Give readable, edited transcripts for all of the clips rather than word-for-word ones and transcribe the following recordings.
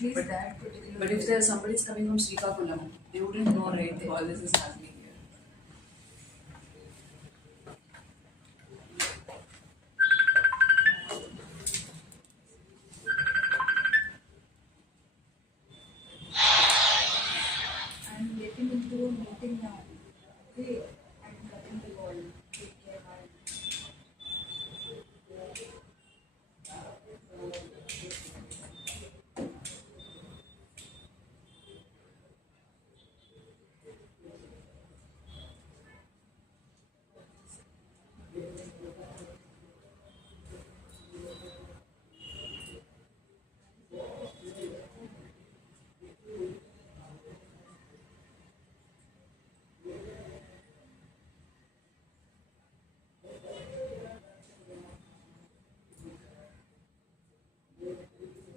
least But- that particular. But if there's somebody coming from Srikakulam, they wouldn't know, right? All this is happening here. I'm getting into a meeting now. Okay, I'm cutting the call. Take care. Bye.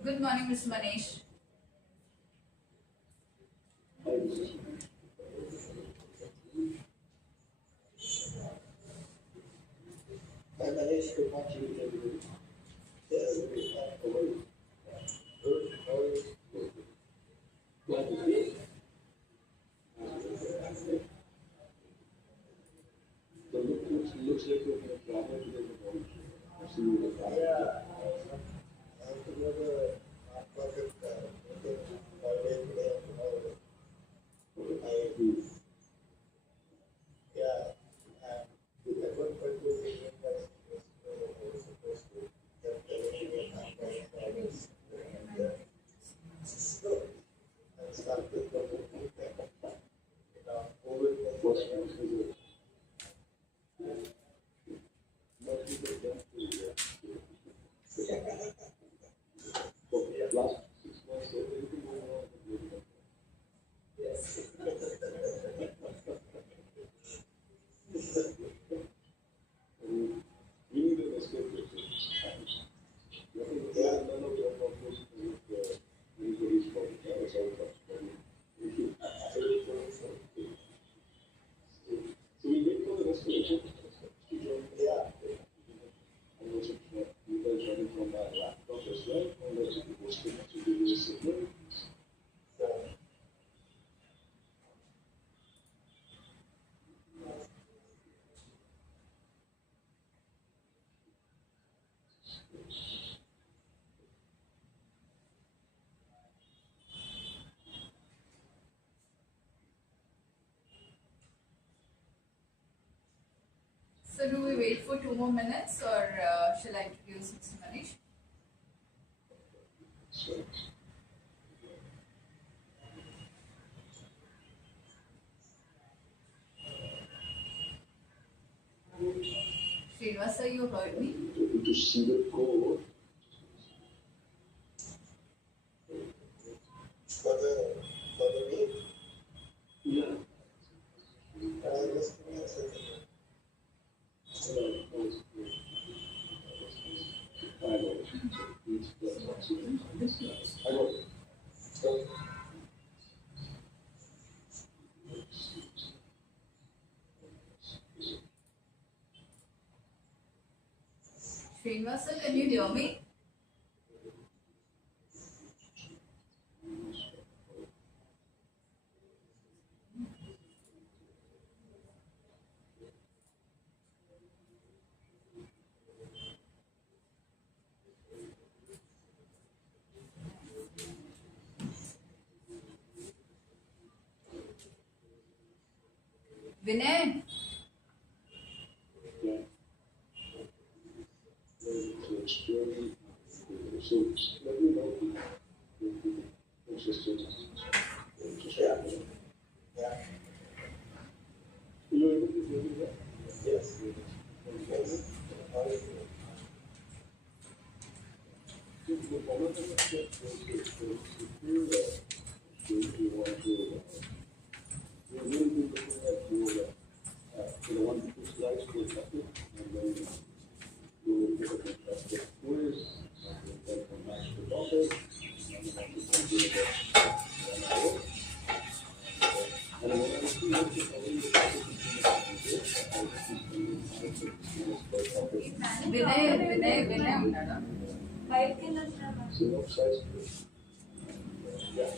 Good morning, Mr. Manish. Hi Manish, good morning everybody. Yes, how are you? Good, how are you? Glad to see you. So looks like you're going to travel today in the morning. I see you in the car. Yeah. I have to go to market meeting all day today and tomorrow. I agree. Yeah. And at one point we were thinking that I was supposed to get everything and private. So I started the whole thing. COVID was good. Last 6 months, everything going on. Yes. We need an escape route. Yeah, none of your problems with anybody's problem. It's all problem. So we wait for the restoration. Yeah. I'm also you guys running from my laptop as well. And also the posting to give you a signal. So do we wait for 2 more minutes or shall I introduce Mr. Manish? So, Srinivasa, you heard me? to see the code. For the week? Yeah. Just give me a second. I got it. I got it. So, Srinivasa, can you hear me? Vinay? yeah. So let me know the consistent. Yeah. Yeah. You able to hear me there? Yes. Yes. The comment on the chat was if you want to, we will be looking at your, one to two slides per topic, and then we will get a fantastic quiz, and then come back to the topic, and then we can do it at 1 hour. And when I see what the following topic is Vinay ఉన్నాడా? synopsize to it. Yeah.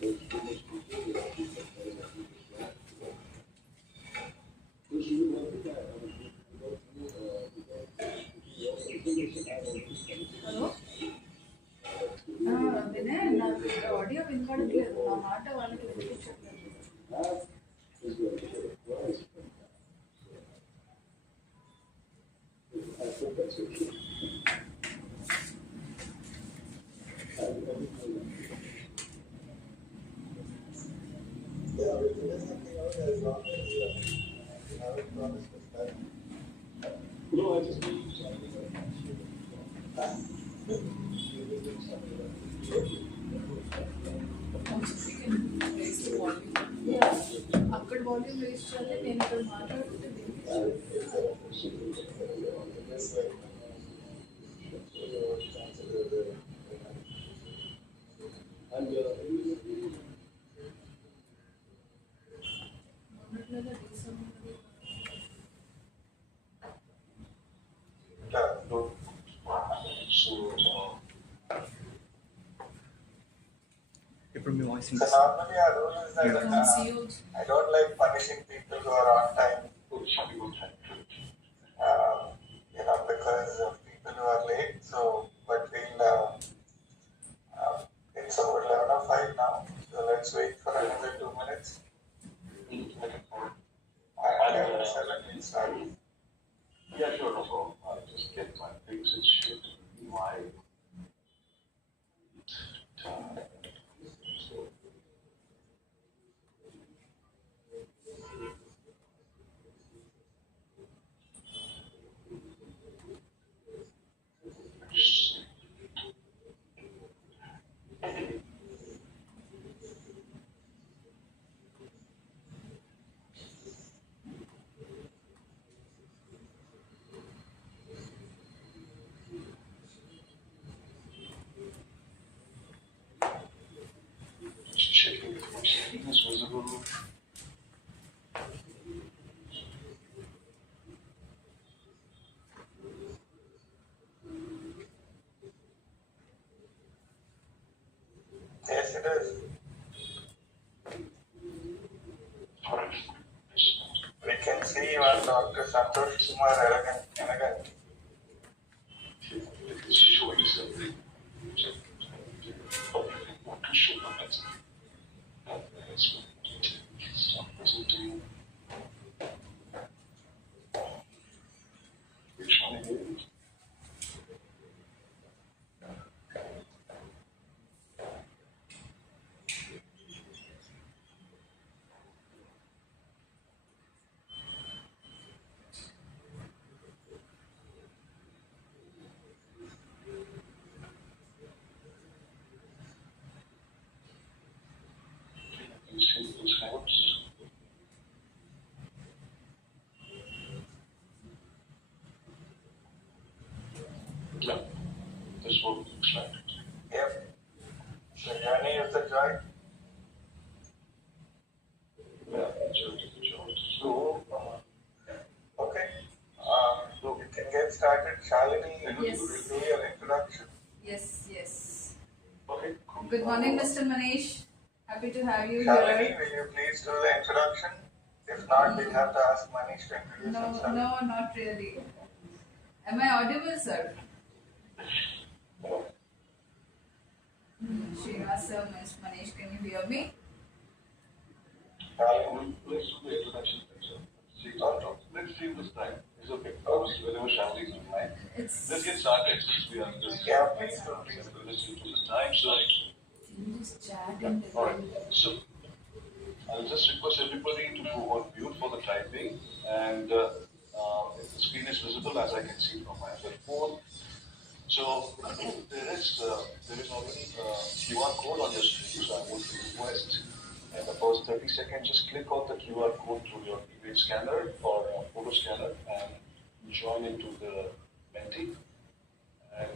There's too much people, there are people that are people that which you will do that. I mean, hello Vinay నాకు audio వినపడట్లేదు నా మాట వాళ్ళకి వినిపించట్లేదు that is going to get a prize from that. I think that's okay. Yeah, but there's nothing out as long as you haven't promised us that. No, I just need something like that. Also, we can raise the volume. అక్కడ volume race చేయాలి నేను ఇక్కడ మాట్లాడుతుంటే మొన్నట్లుగా recent ఇప్పుడు మీ voice So normally our rule is that can see you. I don't like punishing people who are on time. Because of people who are late. So, but it's over 11:05 now. So let's wait for another 2 minutes. And 7 we'll start. Yeah, sure, no problem. I'll just get my things and shit. Why? Checking if my screen is visible. Yes, it is. We can see you are Dr. Santosh Kumar Elegant. It's showing something. Want to show my message. It's not present to you. Which one it is? You see those notes? Yeah, this is what it looks like. Yep. So journey is the joy. Yeah, enjoy the job. So, okay. You can get started. Shalini, Yes. you will do your introduction. yes Okay. good morning Mr. Manish, happy to have you Shalini, here. will you please do the introduction? If not, we'll have to ask Manish to introduce No, himself. no, not really. Am I audible, sir? Srinivas sir, Ms. Manish, can you hear me? Shalini, Let's do the introduction first. See, let's see this time. It's okay. Whenever Shanti is online. It's Let's get started since we are just yeah, please do. listening to the time. So, can you just chat and alright. So, I'll just request everybody to go on mute for the time being. And if the screen is visible, as I can see from my other phone. So, there is already a QR code on your screen. So, I want to request in the first 30 seconds, just click on the QR code through your image scanner or photo scanner and join into the Menti. And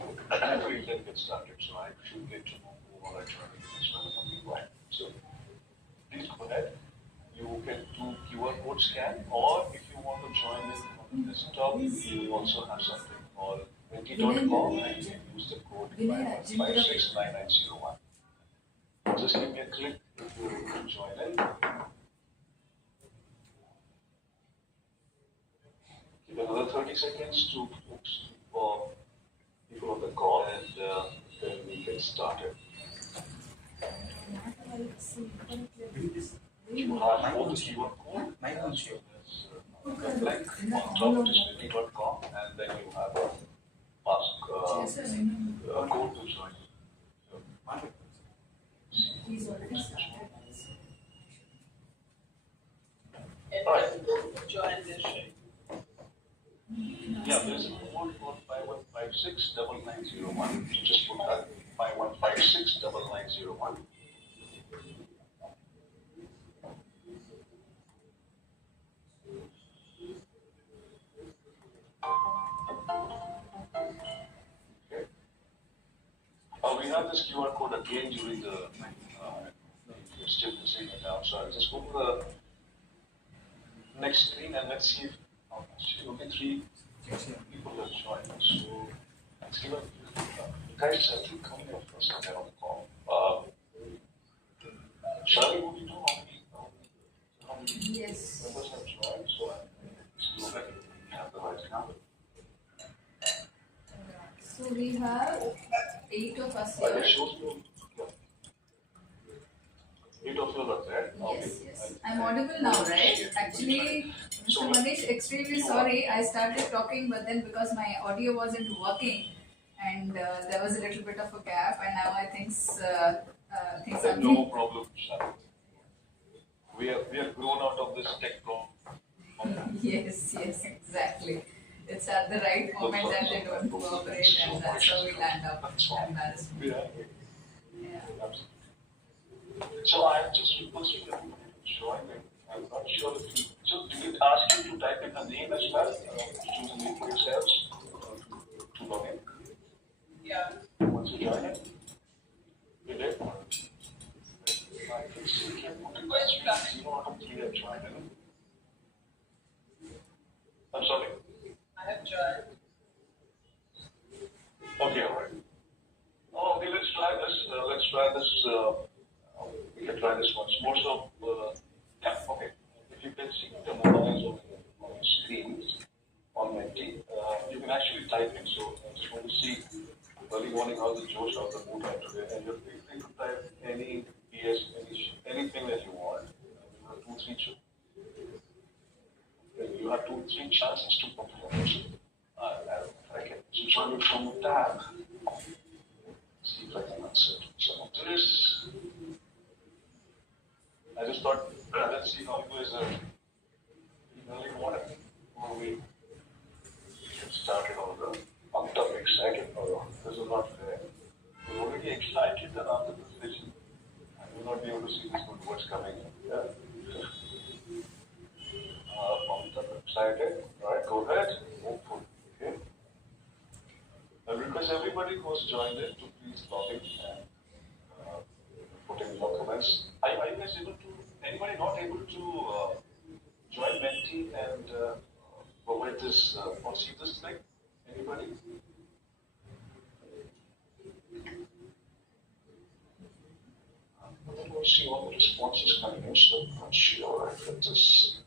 we'll then get started. So, I should get to know who are joining this one meanwhile. So, please go ahead. You can do QR code scan, or if you want to join in on the desktop, you also have something called Menti.com and use the code Vinay, 569901. Just give me a click if you join in. Give another 30 seconds to for people on the call and then we get started. You have both the QR code as well as the link on top of this Menti.com and then you have a code to join. He's already started. Alright. Join this show. Yeah, there's a code for 51569901. You just put that 51569901. Okay. We have this QR code again during the still seeing it now. So I'll just go to the next screen and let's see if only 3 people have joined. So let's give a guys, I think how many of us are there on the call? Shall we do how many Yes. members have joined? So let's do that. We have the right number. So we have 8 of us It here. shows you. 8 of you are there. Yes, yes. I'm audible now, right? Actually, Mr. Manish, extremely sorry. I started talking, but then because my audio wasn't working, and there was a little bit of a gap, and now I think things are No problem, Shah. We are grown out of this tech problem. Yes, yes, exactly. It's at the right moment that they don't cooperate, and that's how we land up embarrassment. Yeah. Yeah. Absolutely. So I have just requested you to join in. I'm not sure if you. So did it ask you to type in the name as well? Choose a name for yourselves to log in. Yeah. Once you join it, you did. I can see you can put it as 0 out of 3 have joined in. I'm sorry. I have joined. Okay, alright. Oh, okay, let's try this. We can try this once more. So, yeah, okay. If you can see the mobiles on the screen on Menti, you can actually type in. So, I just want to see early morning how's the Josh, how's the mood are today, and you're free to type any PS, anything that you want. You have 2, 3 chances to perform. I can join it from the tab. See if I can answer some of this. I just thought, let's see how it goes early morning before we get started on the I'm excited. Oh, this is not fair. We're already excited that after this vision, I will not be able to see these good words coming in. Yeah. Excited. Alright, go ahead. Hopeful. Okay. I request everybody who has joined in to please log in and put in your comments. Are you guys able to, anybody not able to join Menti and provide this, or see this thing? Anybody? I don't see all the responses coming in, so I'm not sure if it is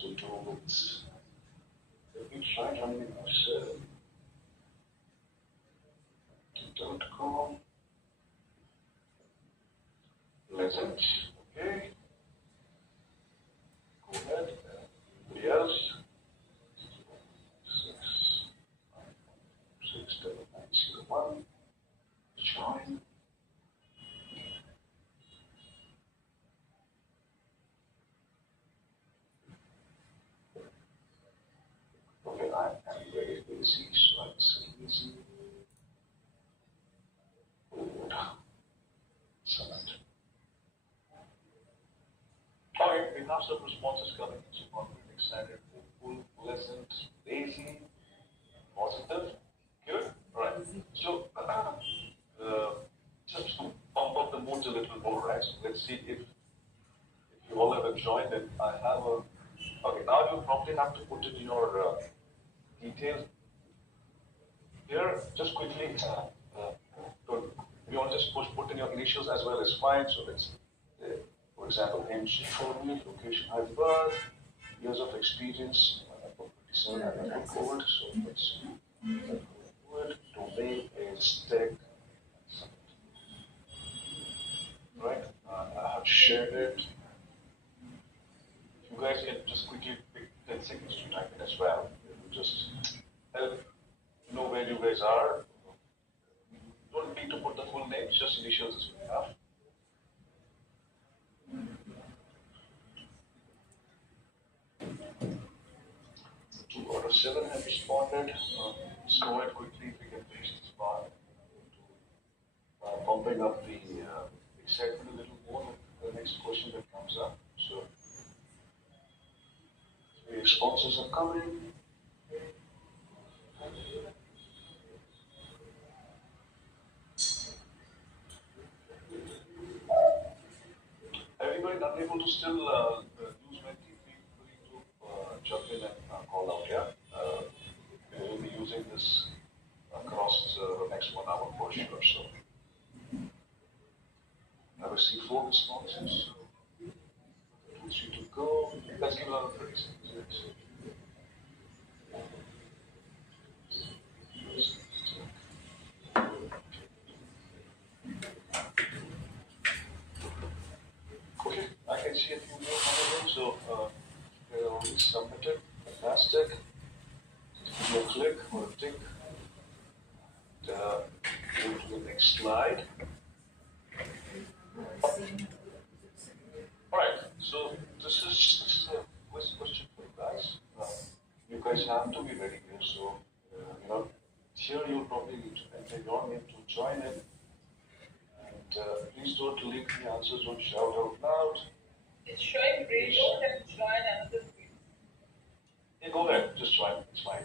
to do with. Let me try running myself. .com. Pleasant. Okay. Go ahead. Anybody else? 67901. Join. Okay, I am very busy, so it's easy. Select. Okay, we have some responses coming. So confident, excited, hopeful, pleasant, lazy, positive. Good. All right. So just to pump up the moods a little more, right? So let's see if you all have joined it. I have a. Okay, now you probably have to put in your details Here, just quickly, don't, you want to just put in your initials as well as fine. So let's, for example, MC for me, location Hyderabad, years of experience, 57, and I put forward. So let's forward. Domain is tech, right? I have shared it. You guys can just quickly pick 10 seconds to type in as well. It will just help know where you guys are. Don't need to put the full name, just initials is enough. 2 out of 7 have responded. Let's go ahead quickly if we can finish this part. Bumping up the excitement a little more with the next question that comes up. So, the responses are coming. Everybody not able to still use Menti, feel free to jump in and call out, yeah? We will be using this across the next 1 hour for sure. So, I received 4 responses. 2, 3 to go. Let's give another 30 seconds. Okay, I can see a few more coming in, so they're already submitted. Fantastic. Give me a click or a tick. And, go to the next slide. Alright, so this is a question for you guys. You guys have to be ready here, so here you'll probably need to enter your name to join in. And please don't leak the answers, don't shout out loud. It's showing green. Don't have to join another screen. Yeah, go ahead, just join, it's fine.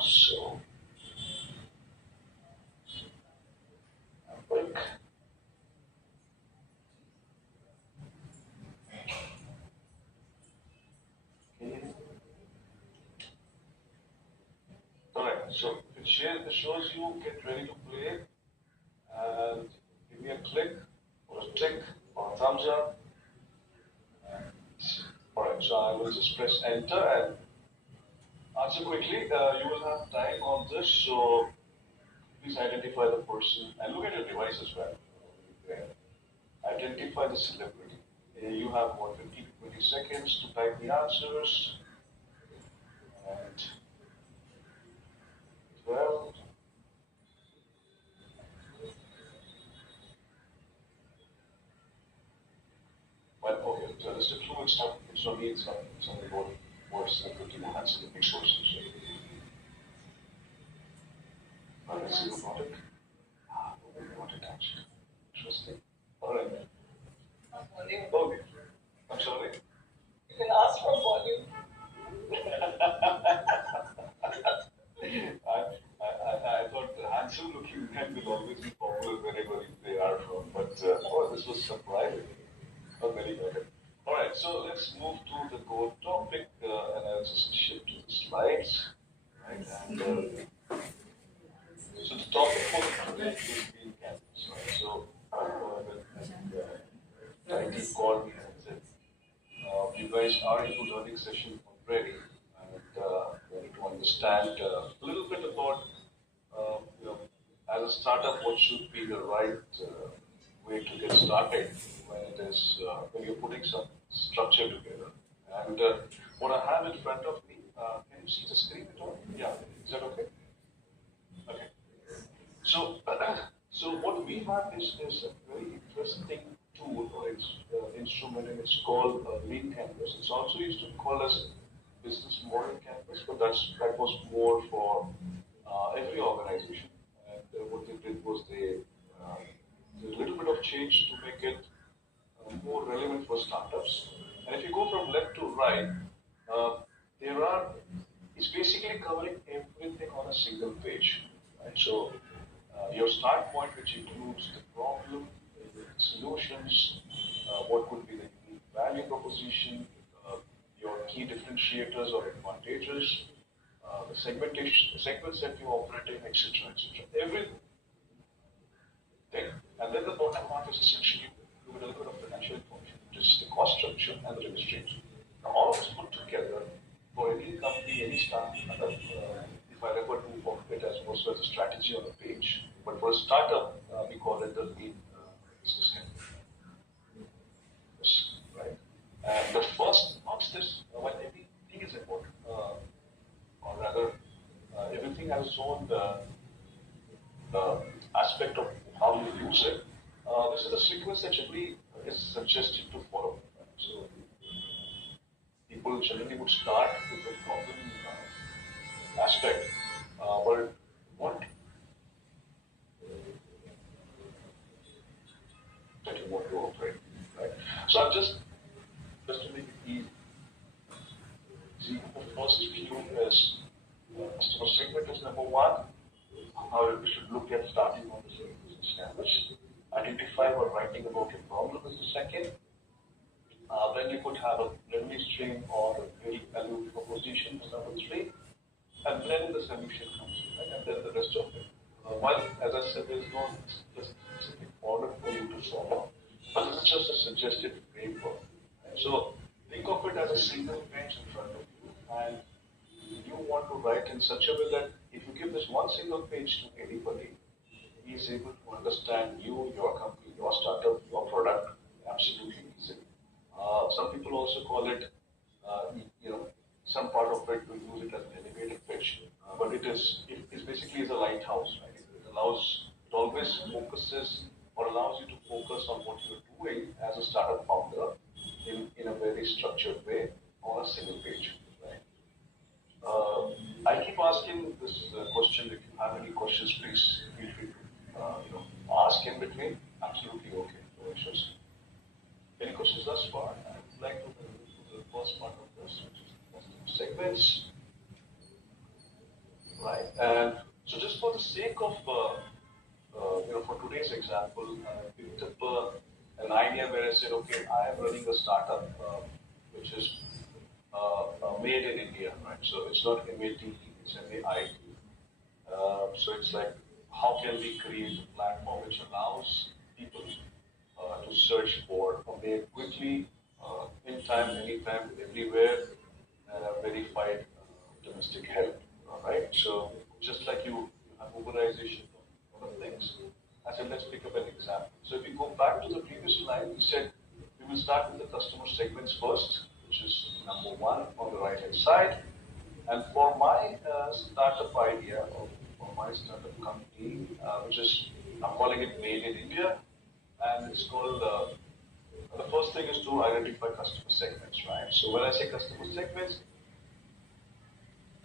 So, quick. Alright, so if it shows you, get ready to play, and give me a click, or a tick, or a thumbs up. Alright, so I will just press enter and answer quickly. You will have time on this, so please identify the person and look at your device as well. Identify the celebrity. You have 15 to 20 seconds to type the answers. And 12. Well, okay, so this is fluid stuff. It's not me, it's something worse than 15 hands in the big sources. Let's see about it. We want it actually. Interesting. Alright. Volume. Okay. I'm sorry. You can ask for volume. I thought handsome looking men will always be popular wherever they are from, but this was surprising. Not very good. Alright, so let's move to the core topic, and I'll just shift to the slides. Right, and so the topic for today is green campus, right? So title called me and said, you guys are into learning session already, and we need to understand a little bit about, as a startup, what should be the right way to get started when it is when you're putting some structure together. And what I have in front of me, can you see the screen at all? Yeah, is that okay? Okay. So, so what we have is a very interesting tool or instrument, and it's called Lean Canvas. It's also used to call as business model canvas, but that was more for every organization. And what they did was they did a little bit of change to make it more relevant for startups. And if you go from left to right, it's basically covering everything on a single page. Right? So your start point, which includes the problem, the solutions, what could be the unique value proposition, your key differentiators or advantages, segments that you operate in, etc., etc. Everything. And then the bottom half is essentially with a little bit of financial information, which is the cost structure and the registration. Now, all of this put together for any company, any startup, if I refer to it as also as a strategy on a page, but for a startup, we call it the lean business canvas, right? And the first, not this, when everything is important, or rather, everything has its own aspect of how you use it. This is a sequence that generally is suggested to follow. Right? So people generally would start with the problem aspect, but what that you want to operate, right? So I'm just to make it easy. See, the first view is customer segment is number one. How we should look at starting on the business canvas. Identify or writing about your problem is the second. Then you could have a revenue stream or a very value proposition is number three. And then the solution comes, right? And then the rest of it. While, as I said, there is no specific order for you to follow, but this is just a suggested framework. Right? So think of it as a single page in front of you, and you want to write in such a way that if you give this one single page to anybody, he is able to understand you, your company, your startup, your product absolutely easily. Some people also call it, some part of it to use it as an elevator pitch, but it basically is a lighthouse, right? It always focuses or allows you to focus on what you're doing as a startup founder in a very structured way on a single page, right? I keep asking this question. If you have any questions, please feel free to ask in between. Absolutely okay, no issues. Any questions thus far? I would like to move to the first part of this, which is customer segments. Right. And so just for the sake of, for today's example, I picked up an idea where I said, okay, I am running a startup which is made in India, right? So it's not MATE, it's MAIT. So it's like, how can we create a platform which allows people to search for made quickly, in time, anytime, everywhere, verified domestic help, right? So just like you have Uberization of things, I said, let's pick up an example. So if we go back to the previous slide, we said we will start with the customer segments first, which is number one on the right hand side. And for my startup idea, or for my startup company, which is, I'm calling it Made in India, and it's called, the first thing is to identify customer segments, right? So when I say customer segments,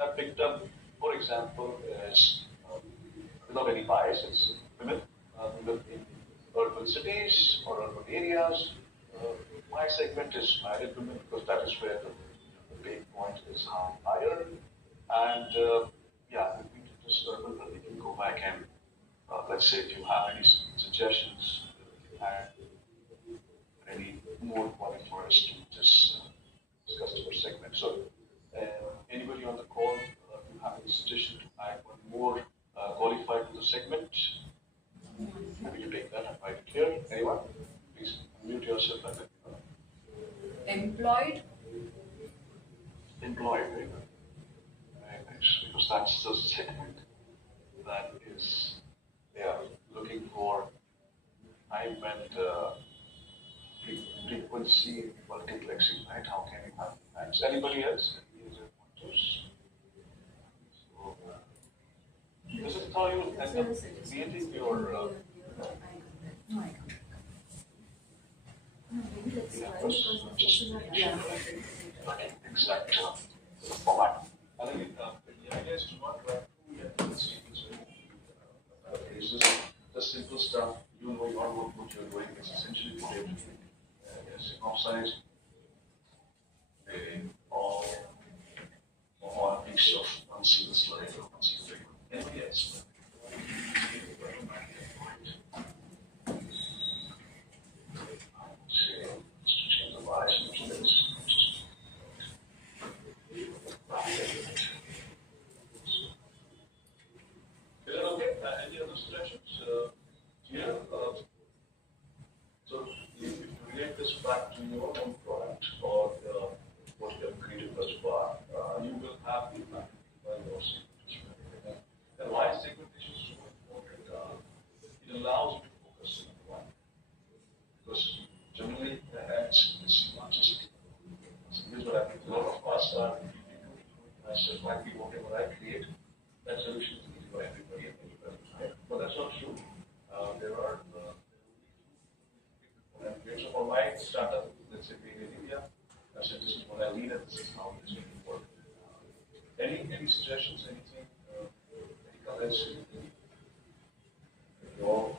I picked up, for example, is without any bias, it's women who live in urban cities or urban areas. My segment is married women because that is where the pain point is higher. And if we do this urban, then we can go back and let's say if you have any suggestions and any more qualified to this customer segment. So anybody on the call who have any suggestion to add one more qualified to the segment, happy to take that and write it here. Anyone? Please unmute yourself and let me know. Employed. Employed, very good. Very nice. Because that's the segment that is, looking for time and frequency multiplexing, right? How can you have times? Anybody else? Any other pointers? So, this is how you end up creating your. No, I can't. No, maybe let's try because this is a Exact format. I think the idea is to not write too yet statements. It's just simple stuff. You know what you're doing. It's essentially to everything. Synopsized, all on a piece of one single slide or one single thing. Anybody else? Change the bias into this. solution is easy for everybody at any present time. But that's not true. There are and so for my startup, let's say being in India, I said this is what I need and this is how it's going to work. Any suggestions, anything, any comments, anything? Your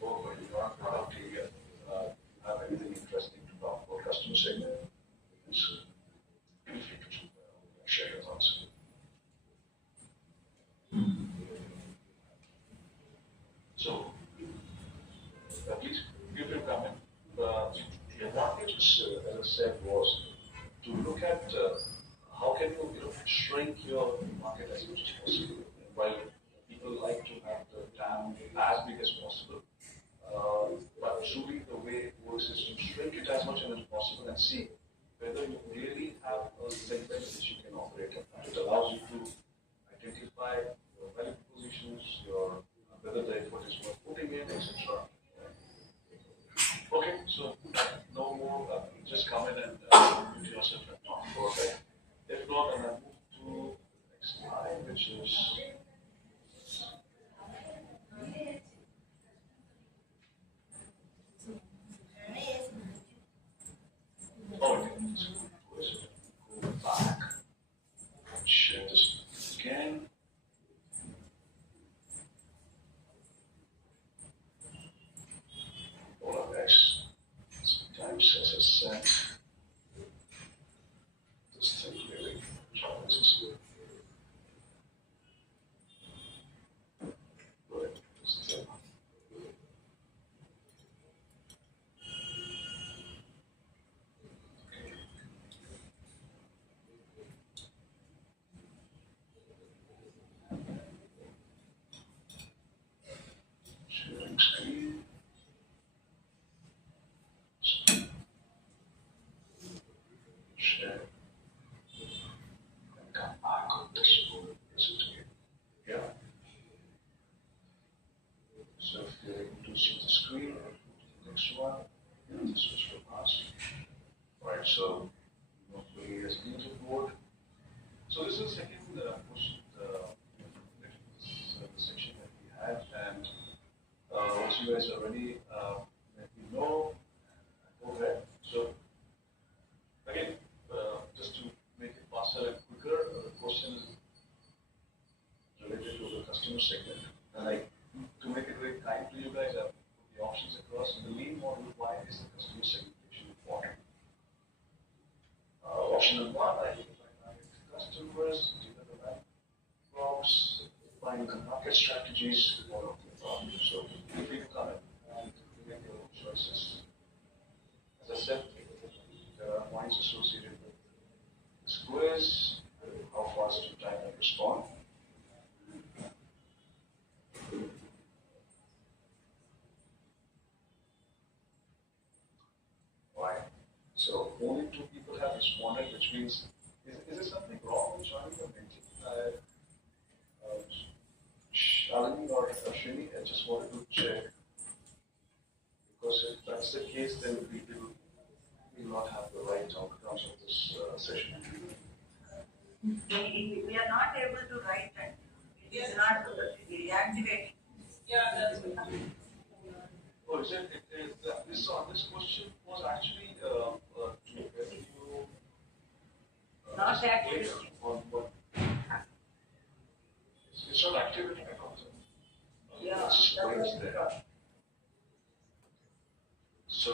work or your product area, have anything interesting to talk about customer segment? Feel free to share your thoughts. So, please give your comment. The advantage, as I said, was to look at how can you shrink your market as much as possible. While people like to have the TAM as big as possible, but truly the way it works is to shrink it as much as possible and see whether you really have a segment which you can operate in. It allows you to identify your value propositions, your whether the effort is worth putting in, etc. Okay, so no more. Just come in and mute yourself and talk for a bit. If not, then I move to the next slide, which is. Oh, okay. Go back and share this again. All of X times as a set. This thing really tries. Good. This thing. Sharing screen. Share. And come back on this one. Listen to me. Yeah. So if you're able to see the screen, the next one, this was your mask. Right, so hopefully as muted mode. So this is the second question, the section that we had, and once you guys are ready, let me know. Go ahead. So again, just to make it faster and quicker, the question is related to the customer segment, and to make it very kind to you guys, I've put the options across. In the main model, why is the customer segmentation important? Option number one, identify target customers, deliver the right prompts, find the market strategies, all of the above. So feel free to come in and make your own choices. As I said, there are points associated with this quiz, how fast you type and respond. Why? So only 2 people have responded, which means, is there something wrong with joining the meeting? Shalini or Ashwini, I just wanted to check. Because if that's the case, then we will not have the right outcomes of this session. We are not able to write it. It is not reactivating. Yeah, that's good. Oh, is it? This question was actually to get you. Not active. On what? It's not activating at all. Yeah, It's just that's where it's what there. So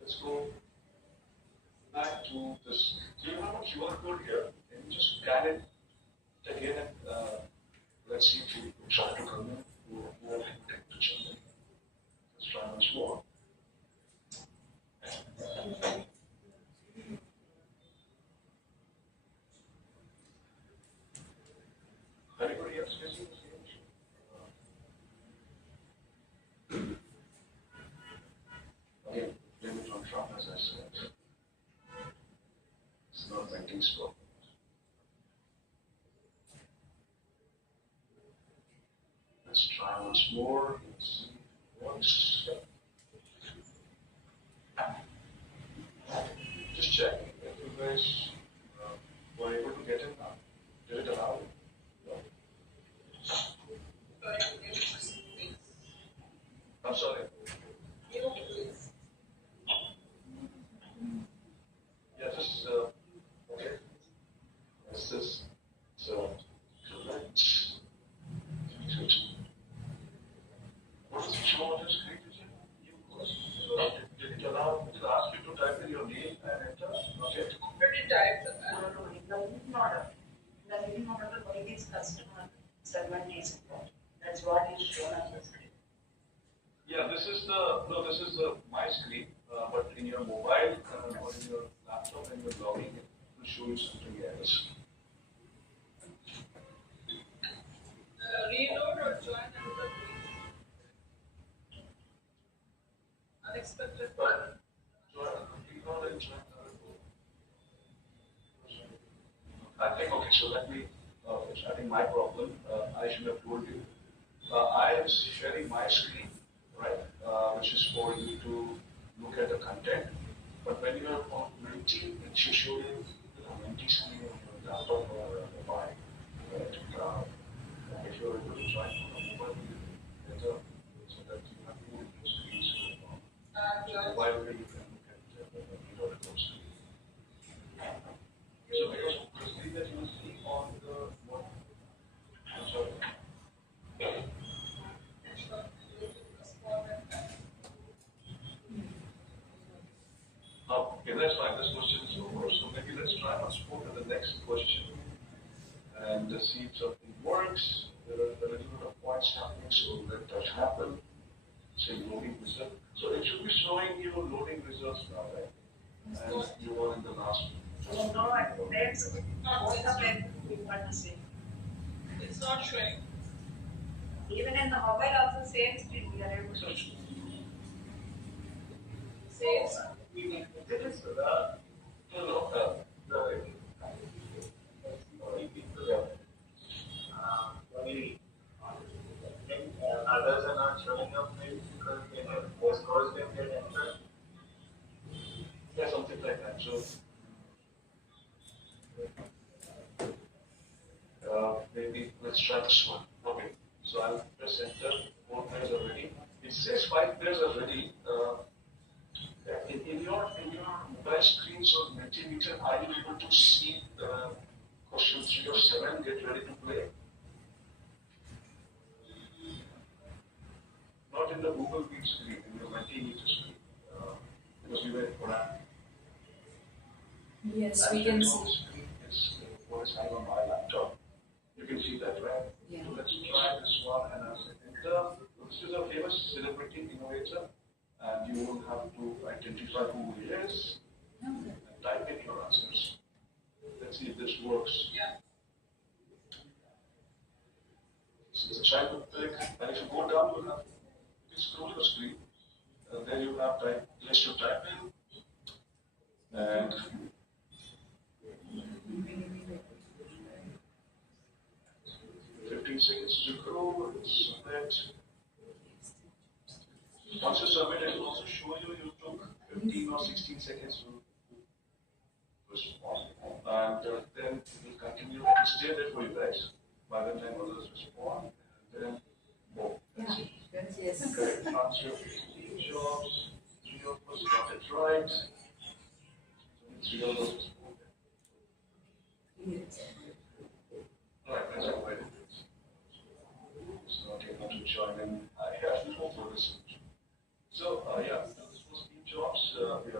let's go back to this. Do you have a QR code here? Can you just scan it again and let's see if you try to come in. Who will take the channel? Let's try once more. Anybody else using this image? Again, blame it on Trump, as I said. It's not making stop. Let's try once more. Let's see once. Just check if you guys were able to get in now. Did it allow you? No. 70s. That's what is shown on the screen. Yeah, this is the my screen, but in your mobile or in your laptop when you're logging in, it will show you something else. Reload or join another page. Unexpected button. I think, okay, so let me, I think my problem, I should have told you. I am sharing my screen, right, which is for you to look at the content. But when you are on Menti, it should show you Menti screen on your laptop or mobile. Right? If you are able to join on a mobile, better so that you have two different screens. Mobile where you can look at the reports. So because the screen that you will see on the what? I'm sorry. Okay, that's fine. This question is over. So maybe let's try and move to the next question and see if something works. There are a little bit of points happening, so let that happen. Say loading result. So it should be showing you loading results now, right? And you were in the last. So no, that's both of them we want to say. It's not showing. Even in the mobile also same screen we are able to see. Saves. Others are not showing up because their scores didn't get entered. Yeah, something like that. So maybe let's try this one. Okay. So I'll press enter. 4 players are ready. It says 5 players are ready. In your mobile screens or Mentimeter, are you able to see question 3 or 7? Get ready to play. Not in the Google Meet screen, in your Mentimeter screen, because we were Yes, we can see. screen is what is happening on my laptop. You can see that, right? Yeah. So let's try this one and I'll say enter. This is a famous celebrity innovator, and you will have to identify who he is and type in your answers. Let's see if this works. Yeah. So there's a child to click, and if you go down, you can scroll the screen, and then you have place to type in, and 15 seconds to go, submit. Once you submit, it will also show you took 15 or 16 seconds to respond. And then it will continue to stay there for you guys by the time others respond. And then, boom. That's it. Yes. Correct answer, 15 jobs, 3 of us got it right. 3 of us responded. Right, that's how I did it. It's not able to join in. I have to go for this. So, yeah, this was Steve Jobs. We absolutely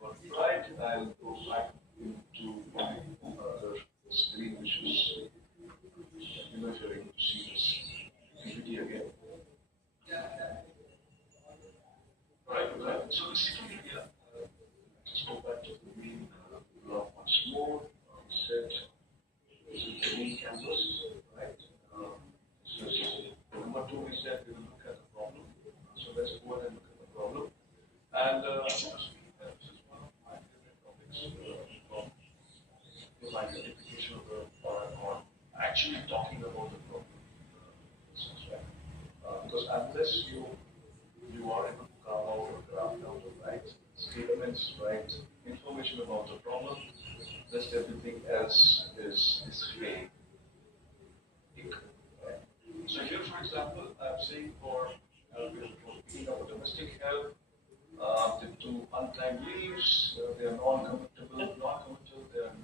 got it right. I'll go back into my other screen, which is, you know, if you're able to see this PPT again. Right. So basically, yeah, just go back to the main block once more. Set this is the main canvas, right? So number 2 is that we will look at the problem. So let's go ahead and look at the problem. And this is one of my favorite topics from the identification of the or actually talking about the problem. Because unless you are able to carve out or craft out the right statements, right information about the problem, just everything else is fake. Right? So here, for example, I'm saying for picking up a domestic help, the 2 untimed leaves, they are non-committable, they are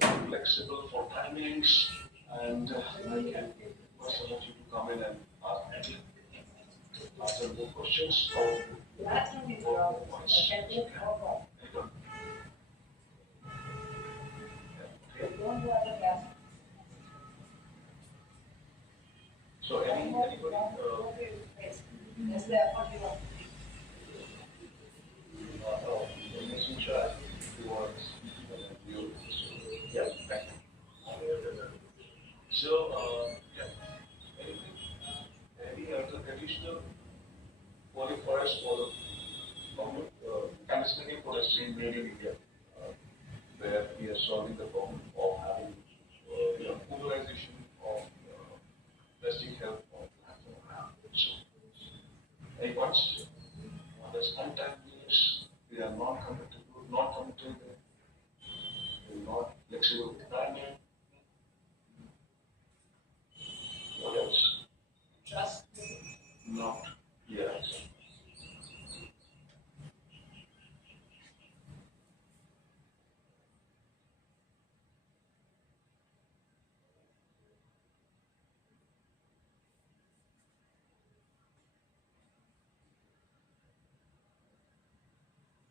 non-flexible for timings, and I can request some of you to come in and answer more questions or more points. So anybody, Yes, therefore you are. making sure you are, you, yeah, thank you. So, yeah, anything, any other additional qualifiers for the problem? Chemistry forestry made in India, where we are solving the problem of having, polarization of testing help of platform. So, any points? There's untimeliness, we are not compatible, not flexible with timing. What else? Trust. Not, yes.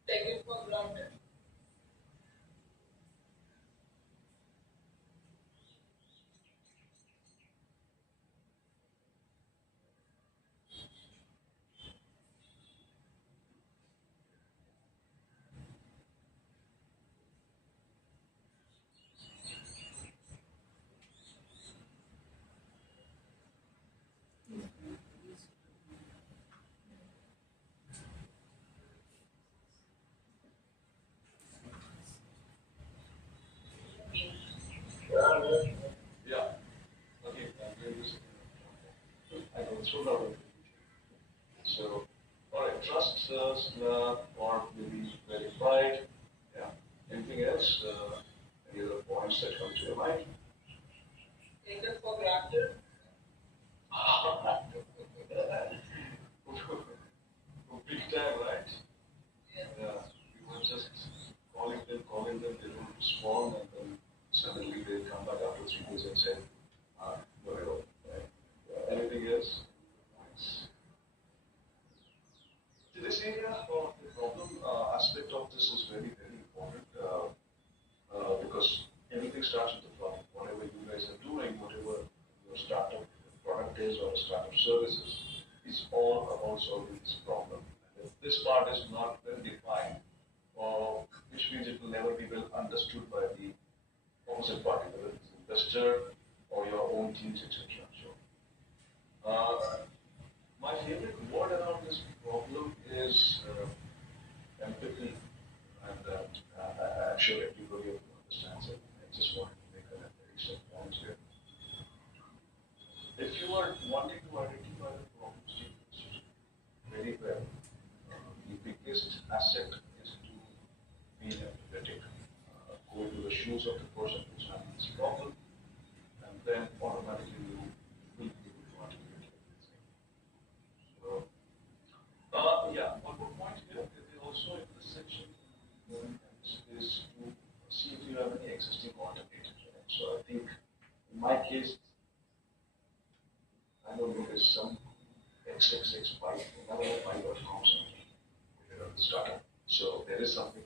Take it for granted. Yeah. Okay, I don't throw that away. So, all right, trust, or maybe verified. Yeah. Anything else? Any other points that come to your mind? Take it for granted. Big time, right? Yes. Yeah. We were just calling them, they don't respond, and then suddenly they come back after 3 days and say, whatever. Right? Anything else? Points. This area of the problem aspect of this is very, very important because everything starts with the problem. Whatever you guys are doing, whatever your startup product is or startup services, is all about solving this problem. And if this part is not well defined, or which means it will never be well understood by the opposite party, whether it's investor or your own teams, etc. So, my favorite word around this problem is empathy, and I'm sure everybody understands it. I just wanted to make an additional point here. If you are wanting to identify the problem statements very well, the biggest asset is to be empathetic, go into the shoes of the person who's having this problem, and then automatically you will be able to articulate everything. So, yeah, one more point here. It also in this section is to see if you have any existing alternatives. Right? So I think in my case, I know there is some XXX pipe, another pipe.com something, the startup. So there is something.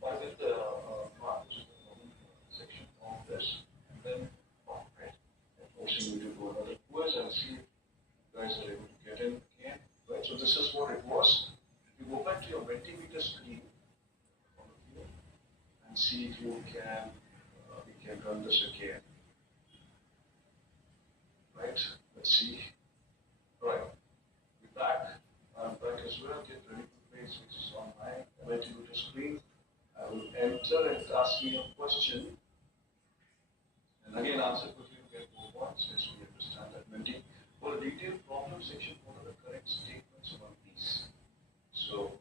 I will mark the section of this, and then right, forcing you to do another quiz and see if you guys are able to get in again. Right. So this is what it was. You go back to your Mentimeter screen and see if you can we can run this again. Right. Let's see. All right. We're back. I'm back as well. Get ready to face which is on my Mentimeter screen. I will enter and ask me a question. And again, answer quickly to get 4 points. Yes, we understand that. Menti. For a detailed problem section, what are the correct statements on these? So,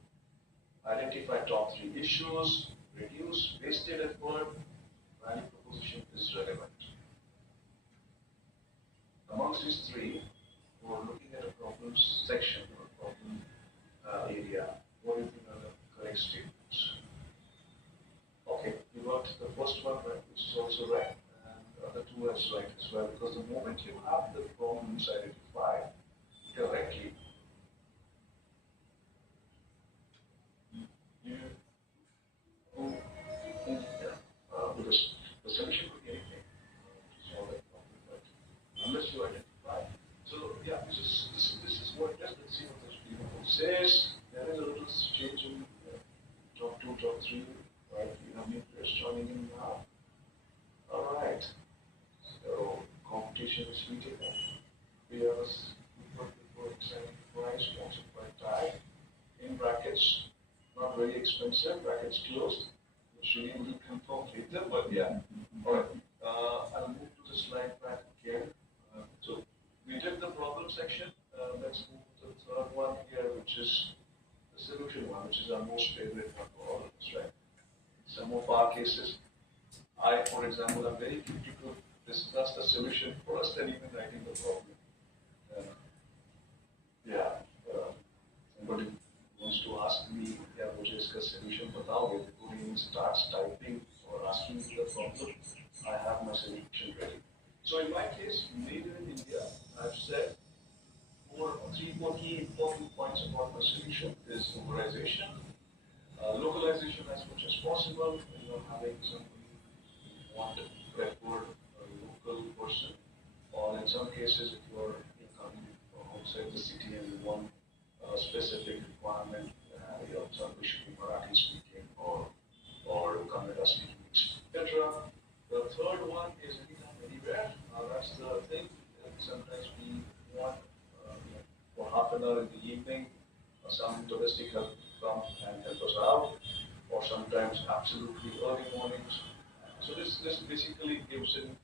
identify top 3 issues, reduce wasted effort, value proposition is relevant. Amongst these 3, we're looking at a problem section or problem area. What do you think are the correct statements? Okay, you got the first one right, which is also right, and the other 2 who is right as well, because the moment you have the problems identified correctly, you because the solution could be anything to solve that problem, but unless you identify. So yeah, this is what it is. Let's see what this people says. There is a little change in top 2, top 3, right? We have new players joining in now. All right. So competition is heating up. We have a before examining price, sponsored by Tide. In brackets, not very expensive, brackets closed. She will confirm later, but yeah. All right. I'll move to the slide back again. So we did the problem section. Let's move to the third one here, which is the solution one, which is our most favorite one for all of us, right? Some of our cases, I, for example, am very keen to discuss the solution first and even writing the problem. Yeah. Somebody wants to ask me, yeah, मुझे इसका solution बताओगे? Before he even starts typing or asking me the problem, I have my solution ready. So in my case, made in India, I've said 4 key important points about my solution is localization, localization as much as possible. Having somebody you want to prefer a local person, or in some cases, if you're coming from outside the city and you want a specific requirement, somebody should be Marathi speaking or Kannada speaking, etc. The third one is anytime, anywhere. That's the thing. Sometimes we want for half an hour in the evening, some domestic help come and help us out, or sometimes absolutely early mornings. So this basically gives in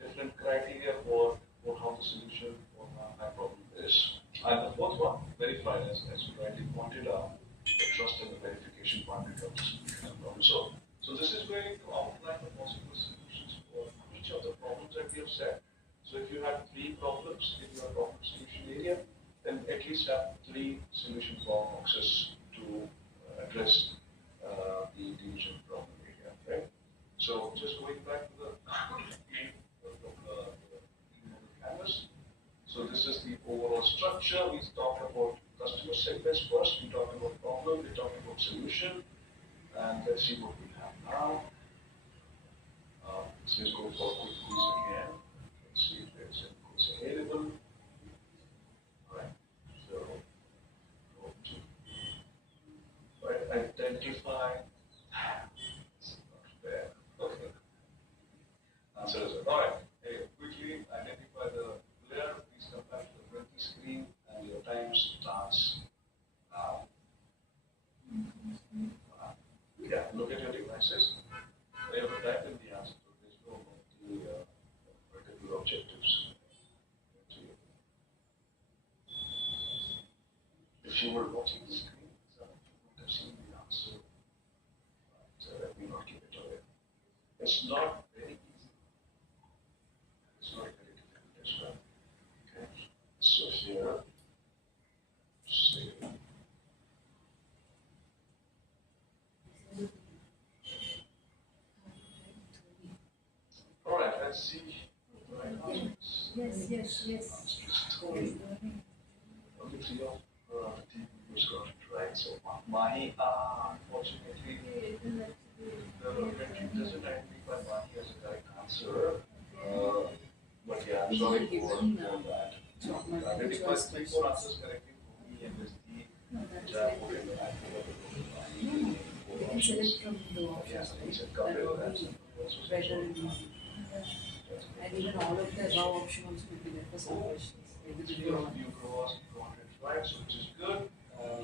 different criteria for how the solution for my problem is. And the fourth one, verify, as you rightly pointed out, the trust and the verification part becomes a problem. So this is going to outline the possible solutions for each of the problems that we have set. So if you have 3 problems in your problem solution area, then at least have 3 solution boxes to address the division problem area, right? So just going back to the canvas. So this is the overall structure. We talked about customer segments first. We talked about problem. We talked about solution. And let's see what we have now. Let's go for quick quiz again. Let's see if there's any quiz available. All right. So go to identify. It's not fair. Okay. Answer is all right. Hey, quickly identify the player. Please come back to the 20 screen, and your time starts now. Yeah, look at your devices. They have typed in the answer. So there's no particular objectives. If you were watching the screen, you would have seen the answer. So let me not keep it away. It's not very easy. It's not very difficult as well. Okay. So here, say. All right, let's see. Yes. Okay, 3 of the team members got it right. So Mahi, unfortunately, the document doesn't identify Mahi as a correct answer. But yeah, I'm sorry for that. Identify 3, 4 answers correctly for me and this team, which I put in the You can select from the Yes, options. it's a couple of Better and easy. And even all of the above option also will be there for some questions. You crossed it right, so which is good.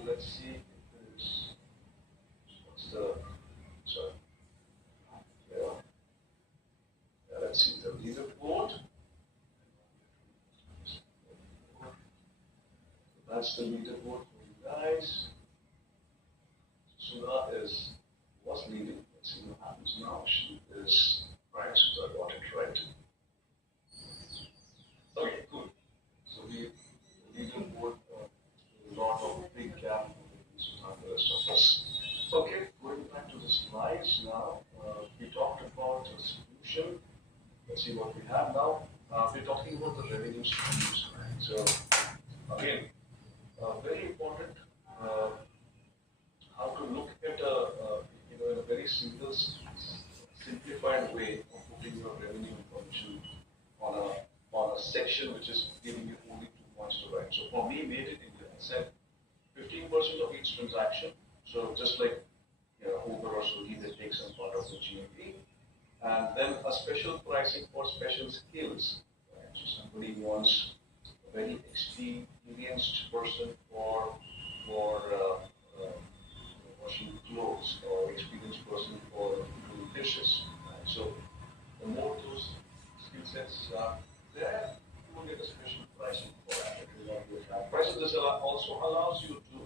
Let's see if there's what's the sorry. Let's see the leaderboard. That's the leaderboard for you guys. Sudha was leading. Let's see what happens now. She is right, Sudha got it right. Okay, good. So the leaderboard, a lot of big gap between the rest of us. Okay, going back to the slides now. We talked about a solution. Let's see what we have. we're talking about the revenue streams, right? So again, very important uh, how to look at in a very simplified way of putting your revenue information on a section which is giving you only 2 points to write. So for me, made it India. I said 15% of each transaction. So just like Uber or Swiggy, they take some part of the GMV, and then a special pricing for special skills. Right? So somebody wants a very experienced person for washing clothes, or experienced person for doing dishes. Right? So the more those skill sets are there, you will get a special pricing for that. It will not be a flat price. So this also allows you to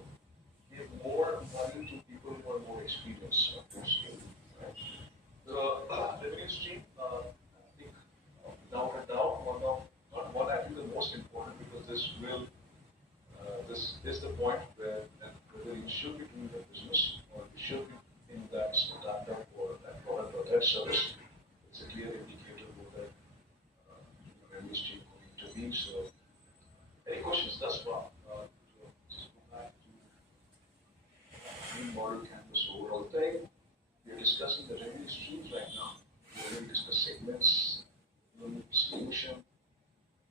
give more money to people who are more experienced of those skills. Right? The revenue stream, I think, without a doubt, not one, I think the most important, because this is the point whether you should be doing that business or you should be in that startup or that product or that service. It's a clear indicator whether revenue stream going to be. So, any questions thus far? Just go back to new model canvas overall thing. We are discussing the revenue streams right now. We already discussed segments, solution.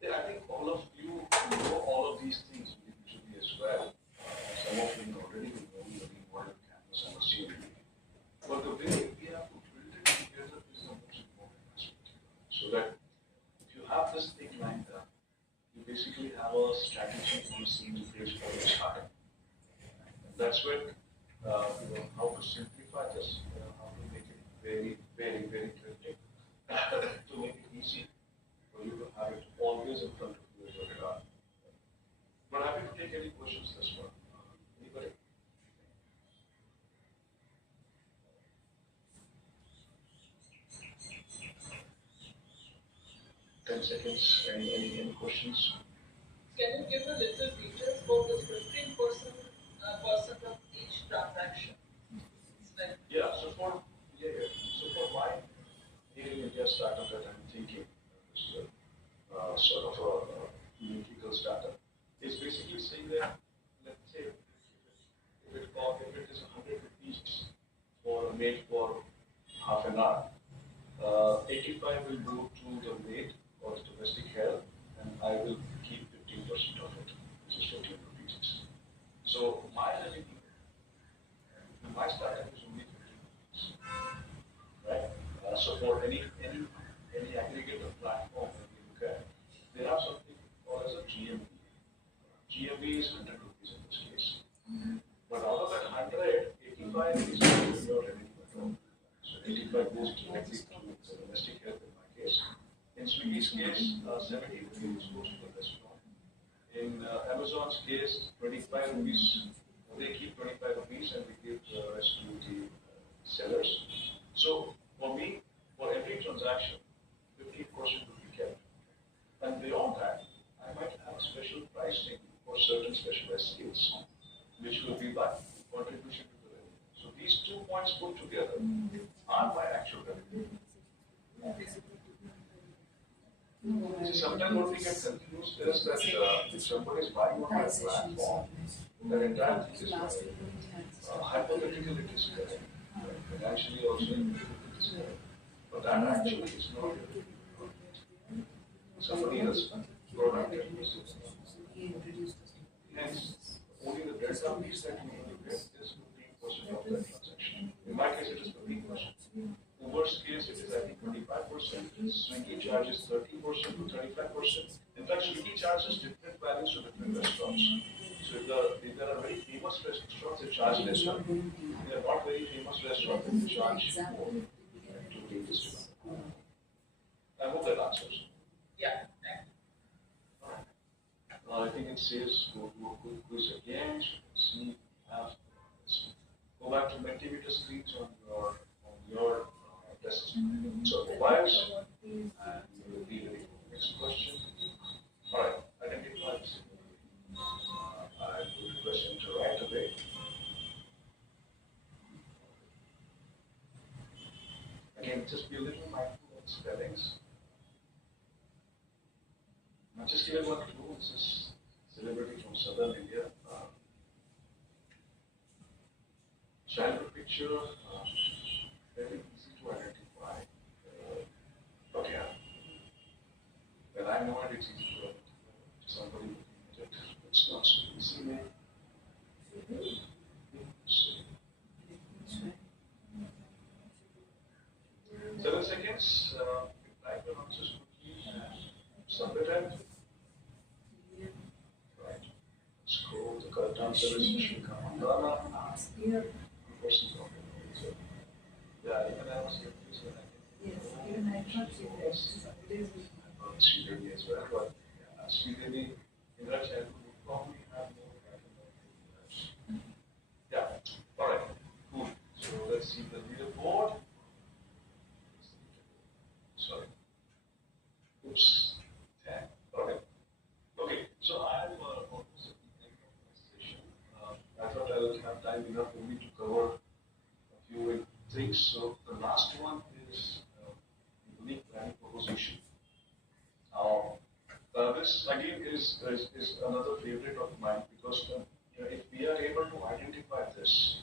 Yeah, I think all of you know all of these things individually as well. Some of you already know the new model canvas and the CMD. But the way we have to build it together is the most important aspect. So that if you have this thing lined up, you basically have a strategy on a single page for your starting. And that's when how to simplify this, how to make it very, very, very cryptic, to make it easy for you to have it always in front of you as a radar. But happy to take any questions this one. Anybody? 10 seconds. Any questions? Can you give a little details about the 15% percent of each transaction? Yeah. So for my here in India startup that I'm thinking, this sort of a electrical startup, is basically saying that, let's say if it is 100 rupees for a maid for half an hour, 85 will go to the maid or the domestic help, and I will keep 15% of it, which is 15 rupees. So my revenue, my startup is only 15 rupees, right? So for any aggregator platform that we look at, they have something called as a GMV. GMV is 100 rupees in this case. But out of that 100, 85 is your revenue at all. So 85 goes directly to the domestic help in my case. In Swiggy's case, 70 rupees goes to the restaurant. In Amazon's case, 25 rupees, they keep 25 rupees and we give the rest to the sellers. So for me, for every transaction, 15% will be kept. And beyond that, I might have a special pricing for certain specialized skills, which will be by contribution to the revenue. So these 2 points put together are my actual revenue. See, sometimes what we get confused is that if somebody is buying on my platform, the entire thing is hypothetical, it is correct. Financially also, it is correct. But that actually is not somebody else's product. Hence, only the delta piece that you will get is 15% of that transaction. In my case, it is 15%. Uber's case, it is I think 25%. Swiggy charges 30% to 35%. In fact, Swiggy charges different values to different restaurants. So if there are very famous restaurants, they charge less. If they are not very famous restaurants, they charge more to take this to. I hope that answers. Yeah. I think it says go to a quick quiz again. See, go back to Mentimeter screens on your desks. So mobiles, and we will be ready for the next question. All right, identify this. I will request him to right away. Again, just be a little mindful of spellings. I'll just give one clue. This is celebrity from southern India. Childhood picture, very easy to identify. Okay, when I know it, it's easy to identify. Somebody looking at it, it's not so easy. 7 seconds. Type your answers quickly and submit it. Right. Scroll. The correct answer is Shrika Mandana. Person talking. So, yeah, even I was confused when I came. Yes, even I thought she was. It is. Sridevi as well, but yeah, Sridevi in her childhood would probably have more pattern. Yeah. All right. Cool. So let's see the leaderboard. Sorry. Oops. 10. All right. Okay. So I'm almost at the end of my session. I thought I would have time enough for me to cover a few things. So the last one is unique value proposition. This again is another favorite of mine because if we are able to identify this,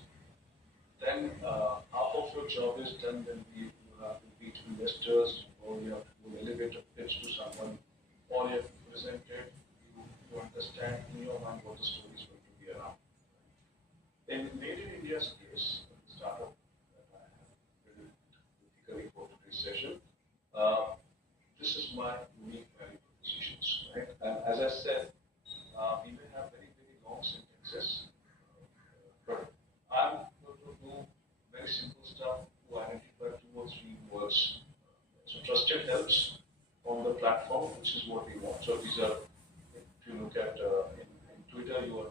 then half of your job is done. Then you have to meet investors, or you have to elevate a pitch to someone, or you have to present it. You understand in your mind what the story is going to be around. In Made in India's case, the startup that I have built typically for today's session, this is my unique value propositions, right? And as I said, we may have very, very long sentences, but I'm going to do very simple stuff to identify 2 or 3 words. So trusted helps on the platform, which is what we want. So these are, if you look at in Twitter, you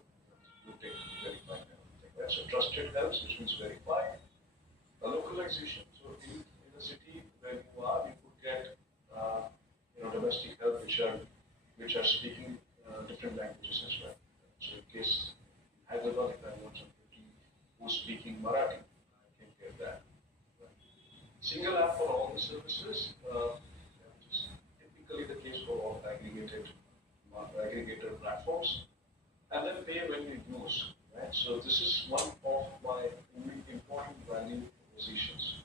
take verified and everything, right? So trusted helps, which means verified. A localization. So in a city where you are, you could get domestic help which are speaking different languages as well. So in case Hyderabad, if I want somebody who's speaking Marathi, I can get that. Right. Single app for all the services, which is typically the case for all aggregator platforms, and then pay when you use. Right. So this is one of my important value propositions.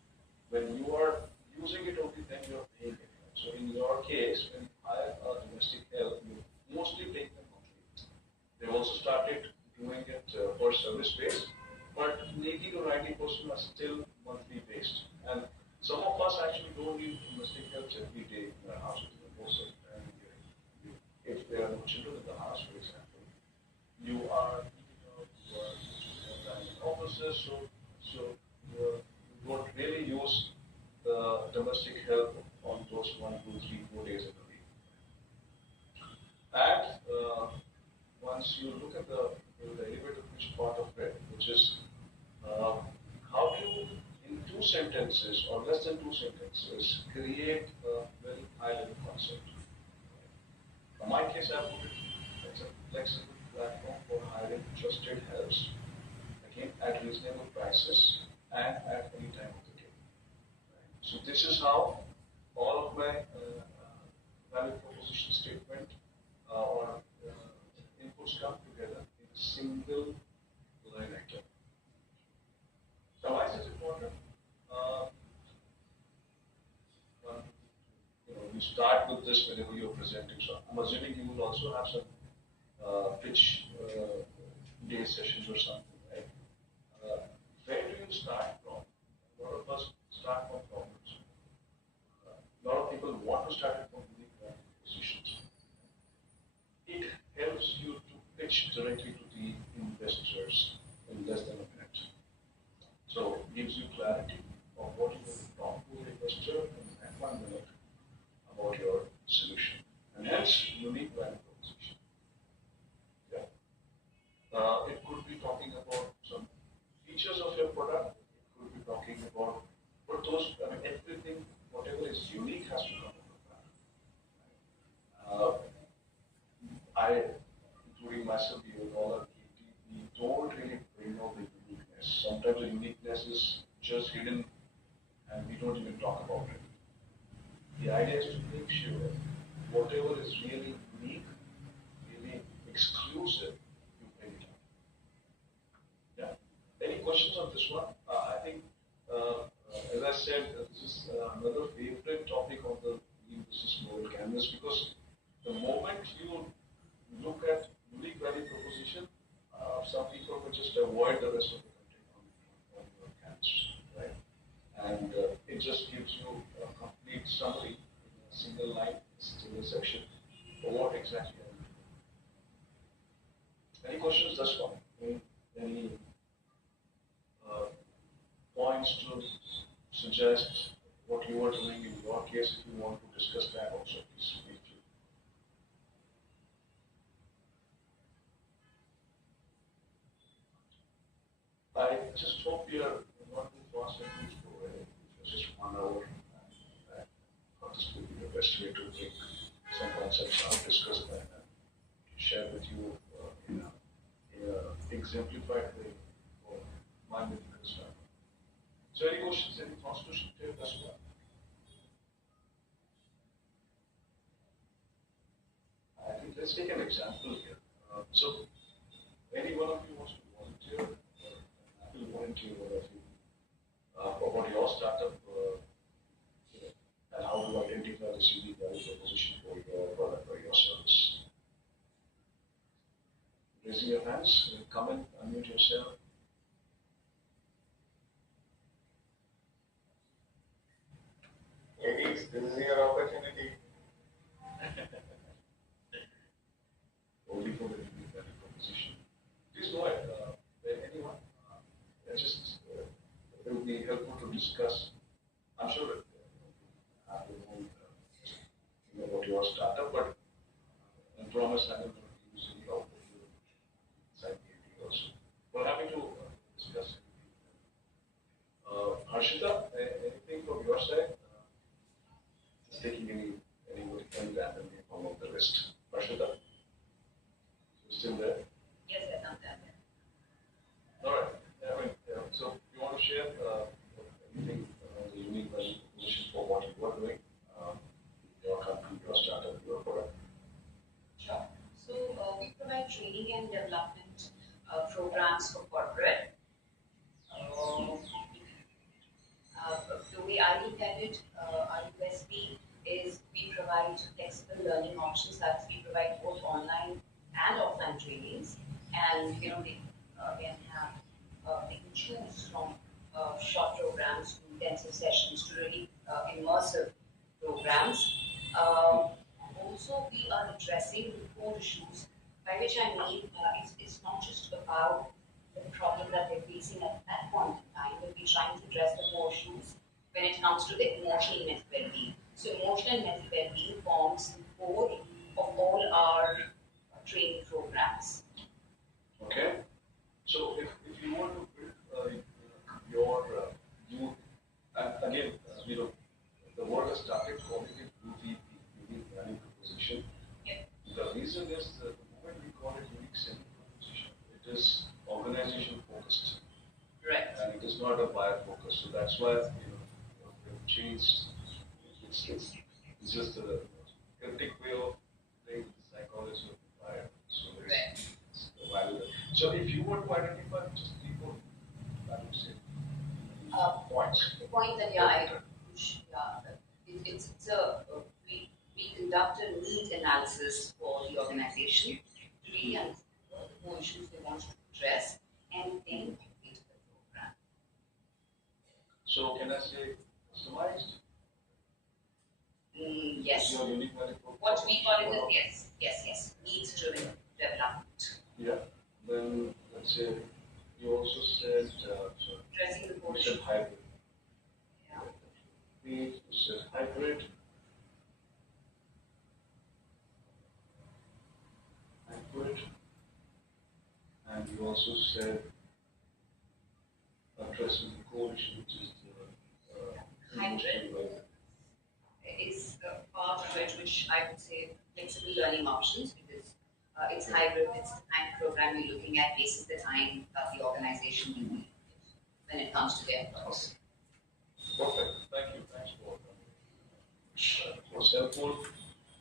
When you are using it only, then you are paying it. So in your case, when you hire a domestic help, you mostly pay them monthly. They also started doing it for service based, but 80 to 90% are still monthly based. And some of us actually don't need domestic help every day in our house. Most of the time, if there are no children in the house, for example, you are in offices, so you don't really use the domestic help on those 1, 2, 3, 4 days in a week. And once you look at the elevator pitch part of it, which is how do you, in 2 sentences or less than 2 sentences, create a very high-level concept. In my case, I put it as a flexible platform for hiring trusted helps, again at reasonable prices and at any time of the day. So this is how all of my value proposition statement or inputs come together in a single line item. So why is this important? You start with this whenever you're presenting. So I'm assuming you will also have some pitch day sessions or something, right? Where do you start from? A lot of us start from problems. A lot of people want to start from unique value propositions. It helps you to pitch directly to the investors in less than a minute. So it gives you clarity of what you want to talk to the investor in 1 minute about your solution. And hence, unique value proposition. Yeah. It could be talking about some features of your product. It could be talking about everything, whatever is unique has to come from the product. I, including myself, we don't really bring out the uniqueness. Sometimes the uniqueness is just hidden and we don't even talk about it. The idea is to make sure whatever is really unique, really exclusive, you bring it up. Yeah. Any questions on this one? I think, as I said, this is another favorite topic of the Lean Business Model Canvas, because the moment you look at unique value proposition, some people will just avoid the rest of the content on your canvas, right? And it just gives you a complete summary in a single line, single section, for what exactly are you doing. Any questions thus far? Any points to suggest what you are doing in your case? If you want to discuss that also, please feel free. I just hope you are not too fast and too slow. It's just 1 hour. And I thought this would be the best way to bring some concepts I've discussed and share with you in a exemplified way for my medical staff. So any questions, any thoughts to share as well? I think let's take an example here. So any one of you wants to volunteer, I will volunteer what I feel about your startup and how to identify the unique value proposition for your product or your service. Raising your hands, come and unmute yourself. Ladies, this is your opportunity. Only for the unique value proposition. Please go ahead. Anyone? It would be helpful to discuss. I'm sure that have your own, about your startup, but I promise I will not use any of your side also. We're happy to discuss. Harshita, anything from your side? Just taking anybody and randomly among the list. Harshita, you still there? Yes, I'm done. All right. So you want to share anything the unique value proposition for what you are doing, your company, your startup, your product? Sure. So we provide training and development programs for corporate. The way I look at it, our USP is we provide flexible learning options. That we provide both online and offline trainings, and they can choose from short programs to intensive sessions to really immersive programs. Also, we are addressing the core issues, by which I mean it's not just about the problem that they're facing at that point in time, but we're trying to address the core issues when it comes to the emotional and mental well-being. So emotional and mental well-being forms the core of all our training programs. Okay. So if you want to build your youth, and again, the world has started calling it UVP, unique value proposition. Yep. The reason is that the moment we call it unique selling proposition, it is organization focused. Right. And it is not a buyer focused. So that's why we've changed. It's just a cryptic way of playing the psychology of the buyer. So it's the value. So if you want to identify just people, I would say points. The point that we conduct a needs analysis for the organization to really understand what the core issues they want to address, and then complete the program. So can I say customized? Yes. Your unique value proposition. What we call it is yes, needs driven development. Yeah. Then let's say you also said Addressing the core you issues. said hybrid. Yeah. You said hybrid. And you also said addressing the core issue, which is the Hybrid. Is part of it, which I would say flexible learning options, because it's hybrid, it's the kind of program you're looking at basis the time that the organization will need when it comes to their employees. Perfect. Thank you. Thanks for it was helpful.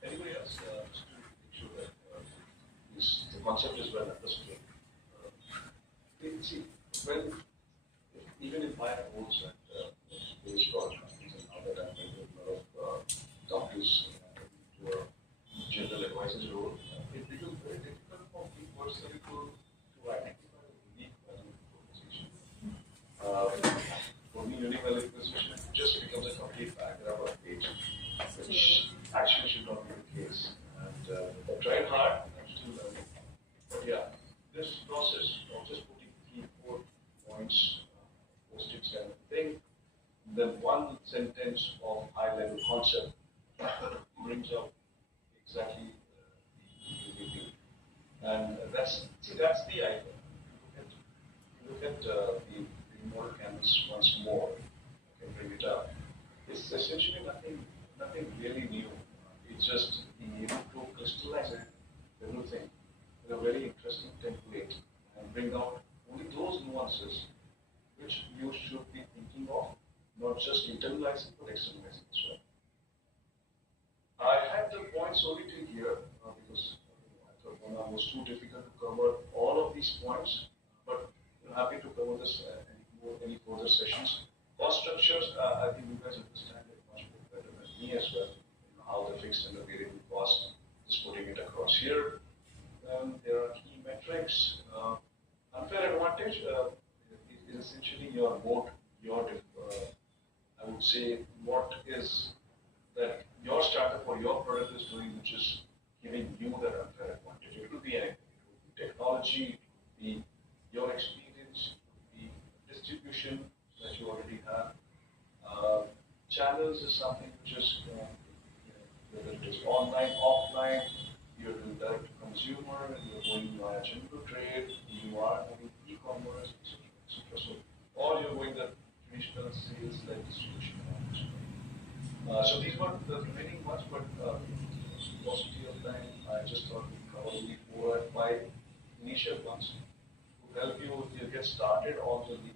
Anybody else? Just to make sure that the concept is well understood. See, when even in my roles at various product companies, and now that I'm in a lot of companies to a general advisor's role, it becomes very difficult for me personally to identify a unique value proposition. For me, unique value proposition just becomes a complete paragraph or a page, which actually should not be the case. And I tried hard, I'm still learning. But yeah, this process of just putting 3, 4 points, post-its kind of thing, then one sentence of high-level concept brings out exactly the thing. And that's the idea. Look at the model canvas once more. I can bring it up. It's essentially nothing really new. It's just being able to crystallize everything in a very interesting template and bring out only those nuances which you should be thinking of, not just internalizing but externalizing as well. I had the points only till here because I thought one hour was too difficult to cover all of these points, but I'm happy to cover this any further sessions. Cost structures, I think you guys understand it much more better than me as well. How the fixed and the variable cost, just putting it across here. There are key metrics. Unfair advantage is essentially your moat, I would say, what is that your startup or your product is doing, which is giving you that unfair advantage. It could be anything. It could be technology, it could be your experience, it could be distribution that you already have. Channels is something which is whether it is online, offline, you're doing direct to consumer, and you're going via general trade, you are doing e-commerce, etc., etc. So, or you're going the traditional sales like distribution. So these were the remaining ones, but paucity of time, I just thought we'd cover only 4 or 5 initial ones to help you get started on the lead.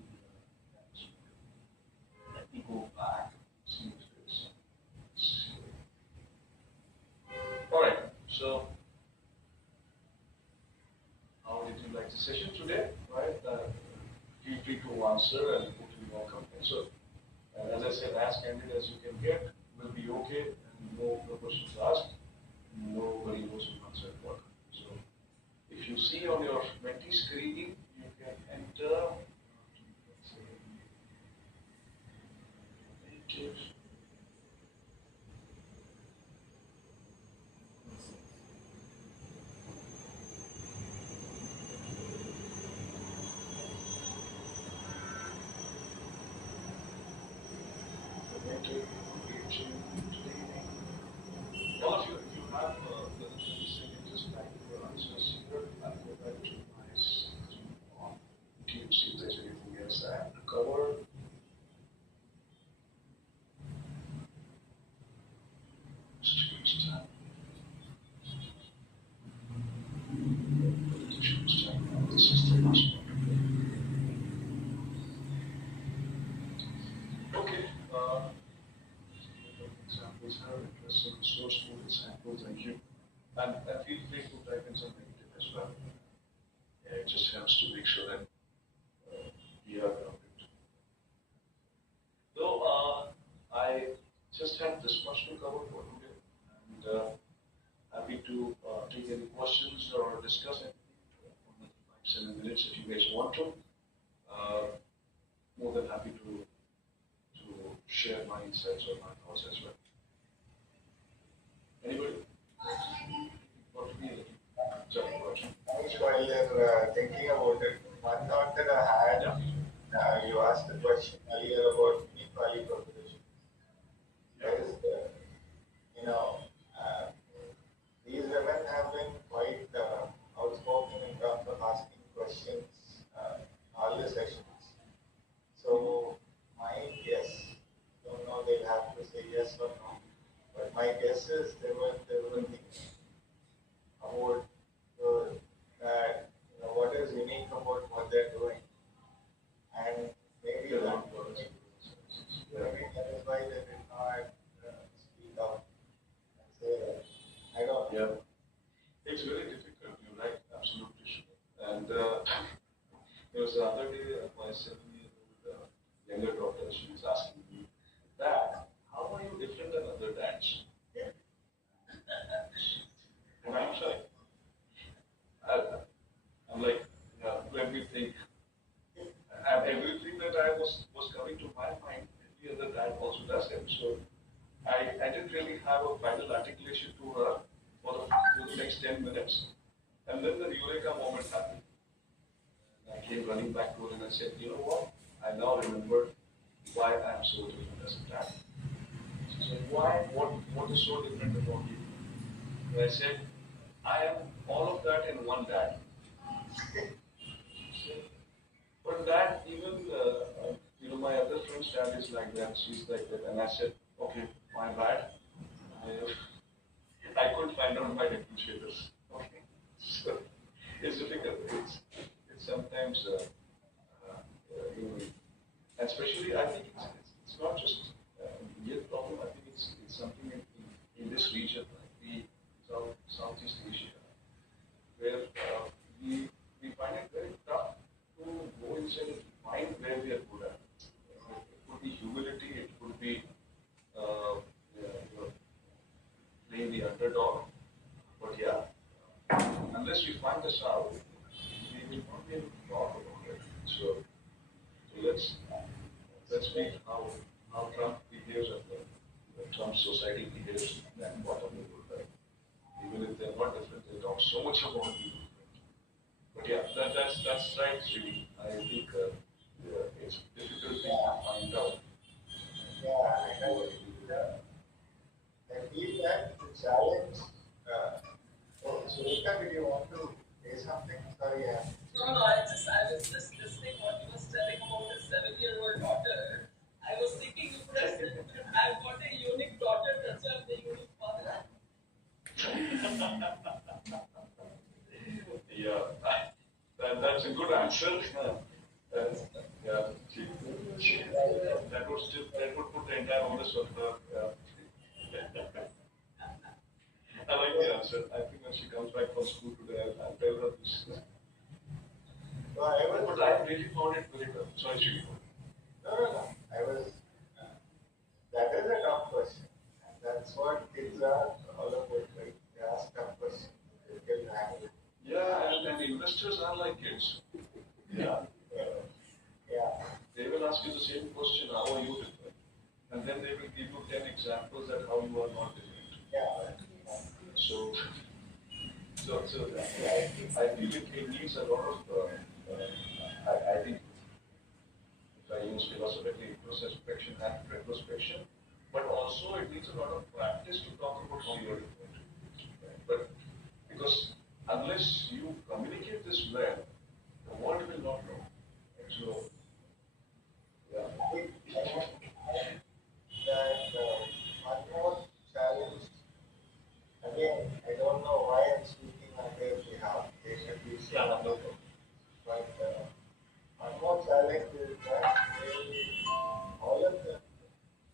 Let me go back, see if there's. All right, so how did you like the session today? Right, feel free to answer and put in your comments. So, as I said, as candid as you can get will be okay, and no questions asked. Nobody knows who answered what. So, if you see on your Menti screen, you can enter. Let's say, native. All of you, if you have the 30 seconds, just type your answers here. I'll go back to my screen on YouTube, see if there's anything else I have to cover. Students time. Students time. This is the last one. Okay. Examples are interesting. Source code example. Thank you. And feel free to type in some negative as well. Yeah, it just helps to make sure that we are grounded. So I just had this much to cover for today, and happy to take any questions or discuss anything for the 5-7 minutes if you guys want to. More than happy to share my insights or my thoughts as well. Anybody? What to be question? While you're thinking about it, one thought that I had, you asked the question earlier about unique value proposition. Is, these women have been quite outspoken in terms of asking questions all the sessions. So my guess, don't know, they'll have to say yes or no, but my guess is they were thinking about that, what is unique about what they're doing, and maybe that is why they did not speak up and say that. It's very difficult. You're right, absolutely sure. And there was the other day, my 7-year-old younger daughter, she was asking me, Dad, how are you different than other dads? And I'm like, I- I'm like, let me think. And everything that was coming to my mind, every other dad also does it. So I didn't really have a final articulation to her for the next 10 minutes. And then the Eureka moment happened. And I came running back to her and I said, you know what? I now remember why I'm so different as a dad. She said, why? What is so different about you? And I said, I am all of that in one dad. She said, but dad, even my other friend's dad is like that. She's like that. And I said, okay, my bad. I couldn't find out my differentiators. Okay, so it's difficult. It's sometimes especially I think it's not just Indian problem. I think it's something in this region, like Southeast Asia, where we find it very tough to go inside and find where we are good at. It could be humility. It could be playing the underdog. But yeah, unless we find this out, we will not be able to talk about it. So let's make how Trump behaves and the Trump society behaves and what are people like. Even if they're not different, they talk so much about people. But yeah, that's right, Srini. I think it's difficult thing to find out. Yeah, I feel that the challenge. Sunita, did you want to say something? Sorry, No, I was just listening what you was telling about his 7-year-old daughter. I was thinking you could have said, I've got a unique daughter, that's why I'm the unique father. Yeah, that's a good answer. Yeah, that would put the entire onus on her. I like the answer. I think when she comes back from school today, I'll tell her this. no, I was. But I really found it very tough. Sorry, Srini. No. I was. That is a tough question. And that's what kids are all about, right? They ask tough questions. They can handle it. Yeah, and investors are like kids. Yeah. Yeah. They will ask you the same question, how are you different? And then they will give you 10 examples that how you are not different. Yeah. So I feel it needs a lot of, I think, if I use philosophically, introspection and retrospection, but also it needs a lot of practice to talk about how you are different. But because unless you communicate this well, the world will not know. So, yeah. That one more challenge. Again, I don't know why I'm speaking on their behalf. They should be Yeah, no saying. problem. But one more challenge is that they, all of them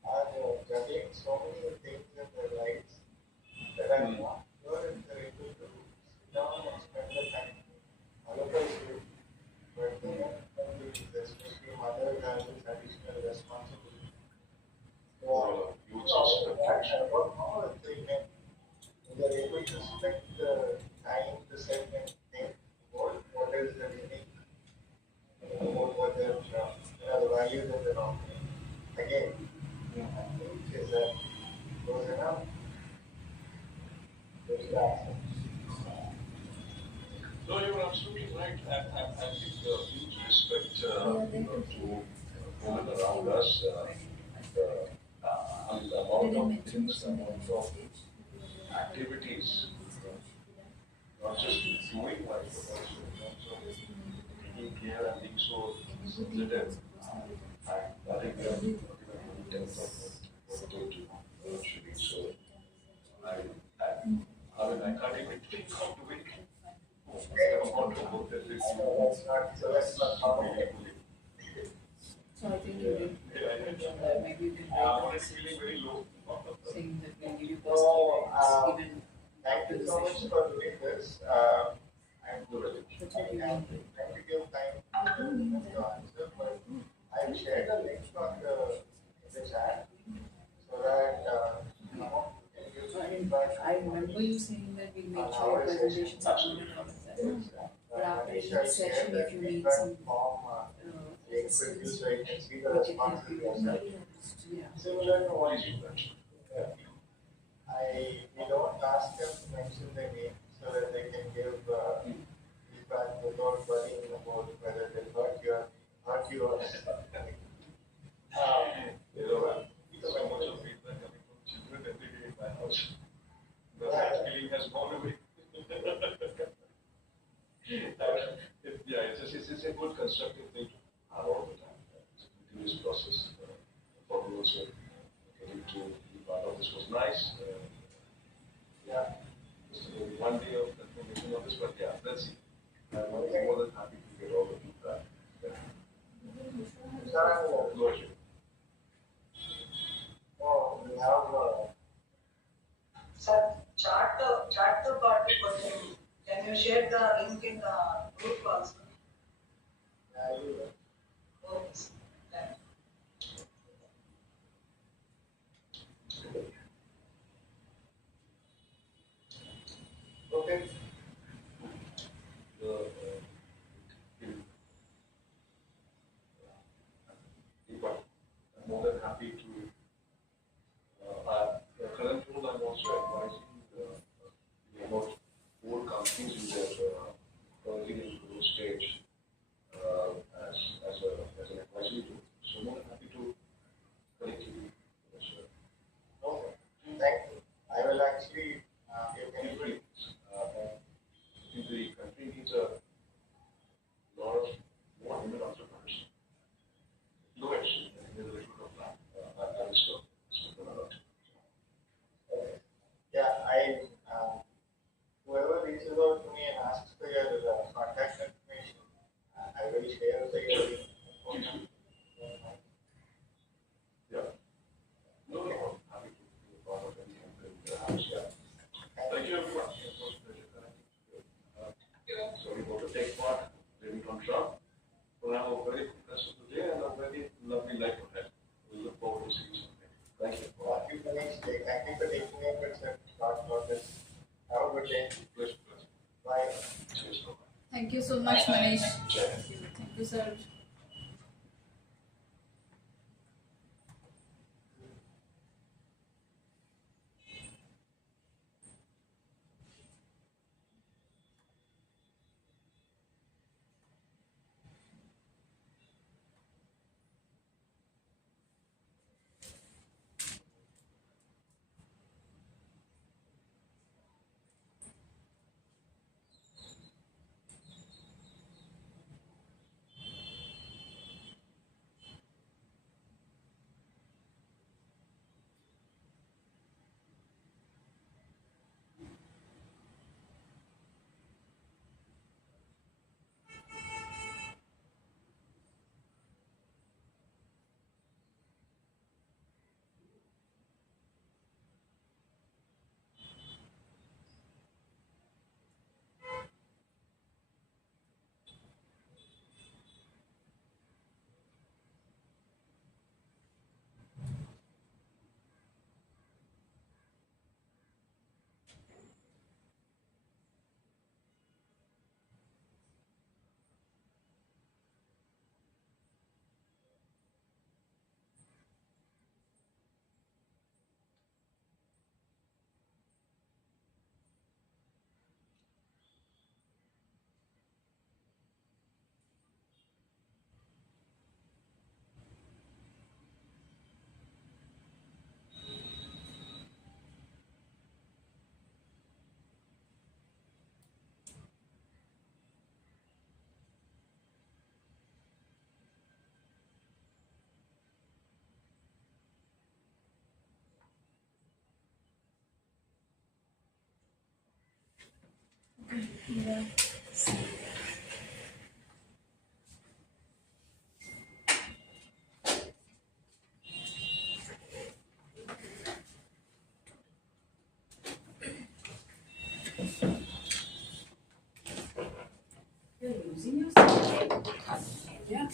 are juggling so many things in their lives that I'm not sure if they're able to sit down and spend the time. All of us do, but they don't do this, especially mothers have this additional responsibility. So, Huge all of that, suspension. I don't know if they can, if they're able to spend the time to sit and think about what is the meaning about what they're, the values that they're offering. Again, I think is that goes enough. There's that. No, you're absolutely right. I think huge respect to women around us. I mean, the amount of things, the amount of activities, not just doing life, but also in terms of taking care and being so sensitive. I think we are given a depth of what they do. Actually. So I mean, I can't even think of doing the amount of work that they I do. know that's not common. So I think you did mention that maybe you can I'm write a already message feeling very low. saying that we'll give you So, positive vibes even thank after you the so much session. for doing this. this, I'm trying to give time to answer, but I've shared a link on the chat so that some of you can give feedback. I remember you saying that we make On sure our presentations session. uploaded all of that. Yes, But after Manish each has session, shared if that you need feedback some form link with you so you can see the we can help responses you. yourself. Yeah. Similar to what you mentioned. We don't ask them to mention their name so that they can give feedback without worrying about whether they hurt you or So much of feedback coming from children every day in my house. That feeling has gone away. It's a good constructive thing to have all the time. It's a continuous process for me also getting to be part of this was nice. Just maybe one day of confirmation of this, but yeah, let's see. I'm more than happy to get all the feedback. Go ahead. Oh, we have Sir, chat the party question. Can you share the link in the group also? value. Okay, sir. Thank you. Okay. I'm more than happy to. The current role, I'm also advising about 4 companies in their early and growth stage as an advisory tool. So more than happy to connect you. Okay. Thank you. I will actually give Feel any free. I think the country needs a lot of more women entrepreneurs. Go ahead. I think there's a little bit of that. I will stop. whoever reaches out to me and asks for your contact information, I will share the information. Yeah. No, happy to be a part of anything that you have. Yeah. Thank you, everyone. It was a pleasure connecting to you. So we're going to take part, maybe from Trump. We'll have a very good rest of the day and a very lovely life ahead. We look forward to seeing you someday. Thank you. Thank you for next day. Thank you for taking me to talk about this. Have a good day. Pleasure. Bye. Cheers. Bye-bye. Thank you so much, Manish. Thank you, sir.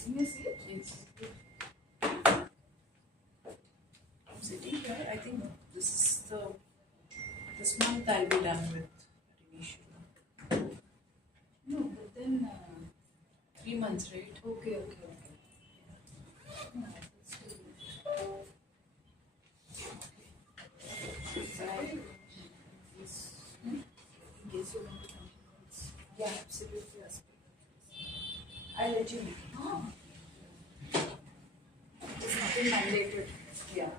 Can you see it? Yes. I'm sitting here. I think this month I'll be done with revision. No, but then. 3 months, right? Okay. No, that's too good. Sorry. Yes. In case you want to continue. Yeah, absolutely. I'll let you know. It's nothing mandated. Yeah.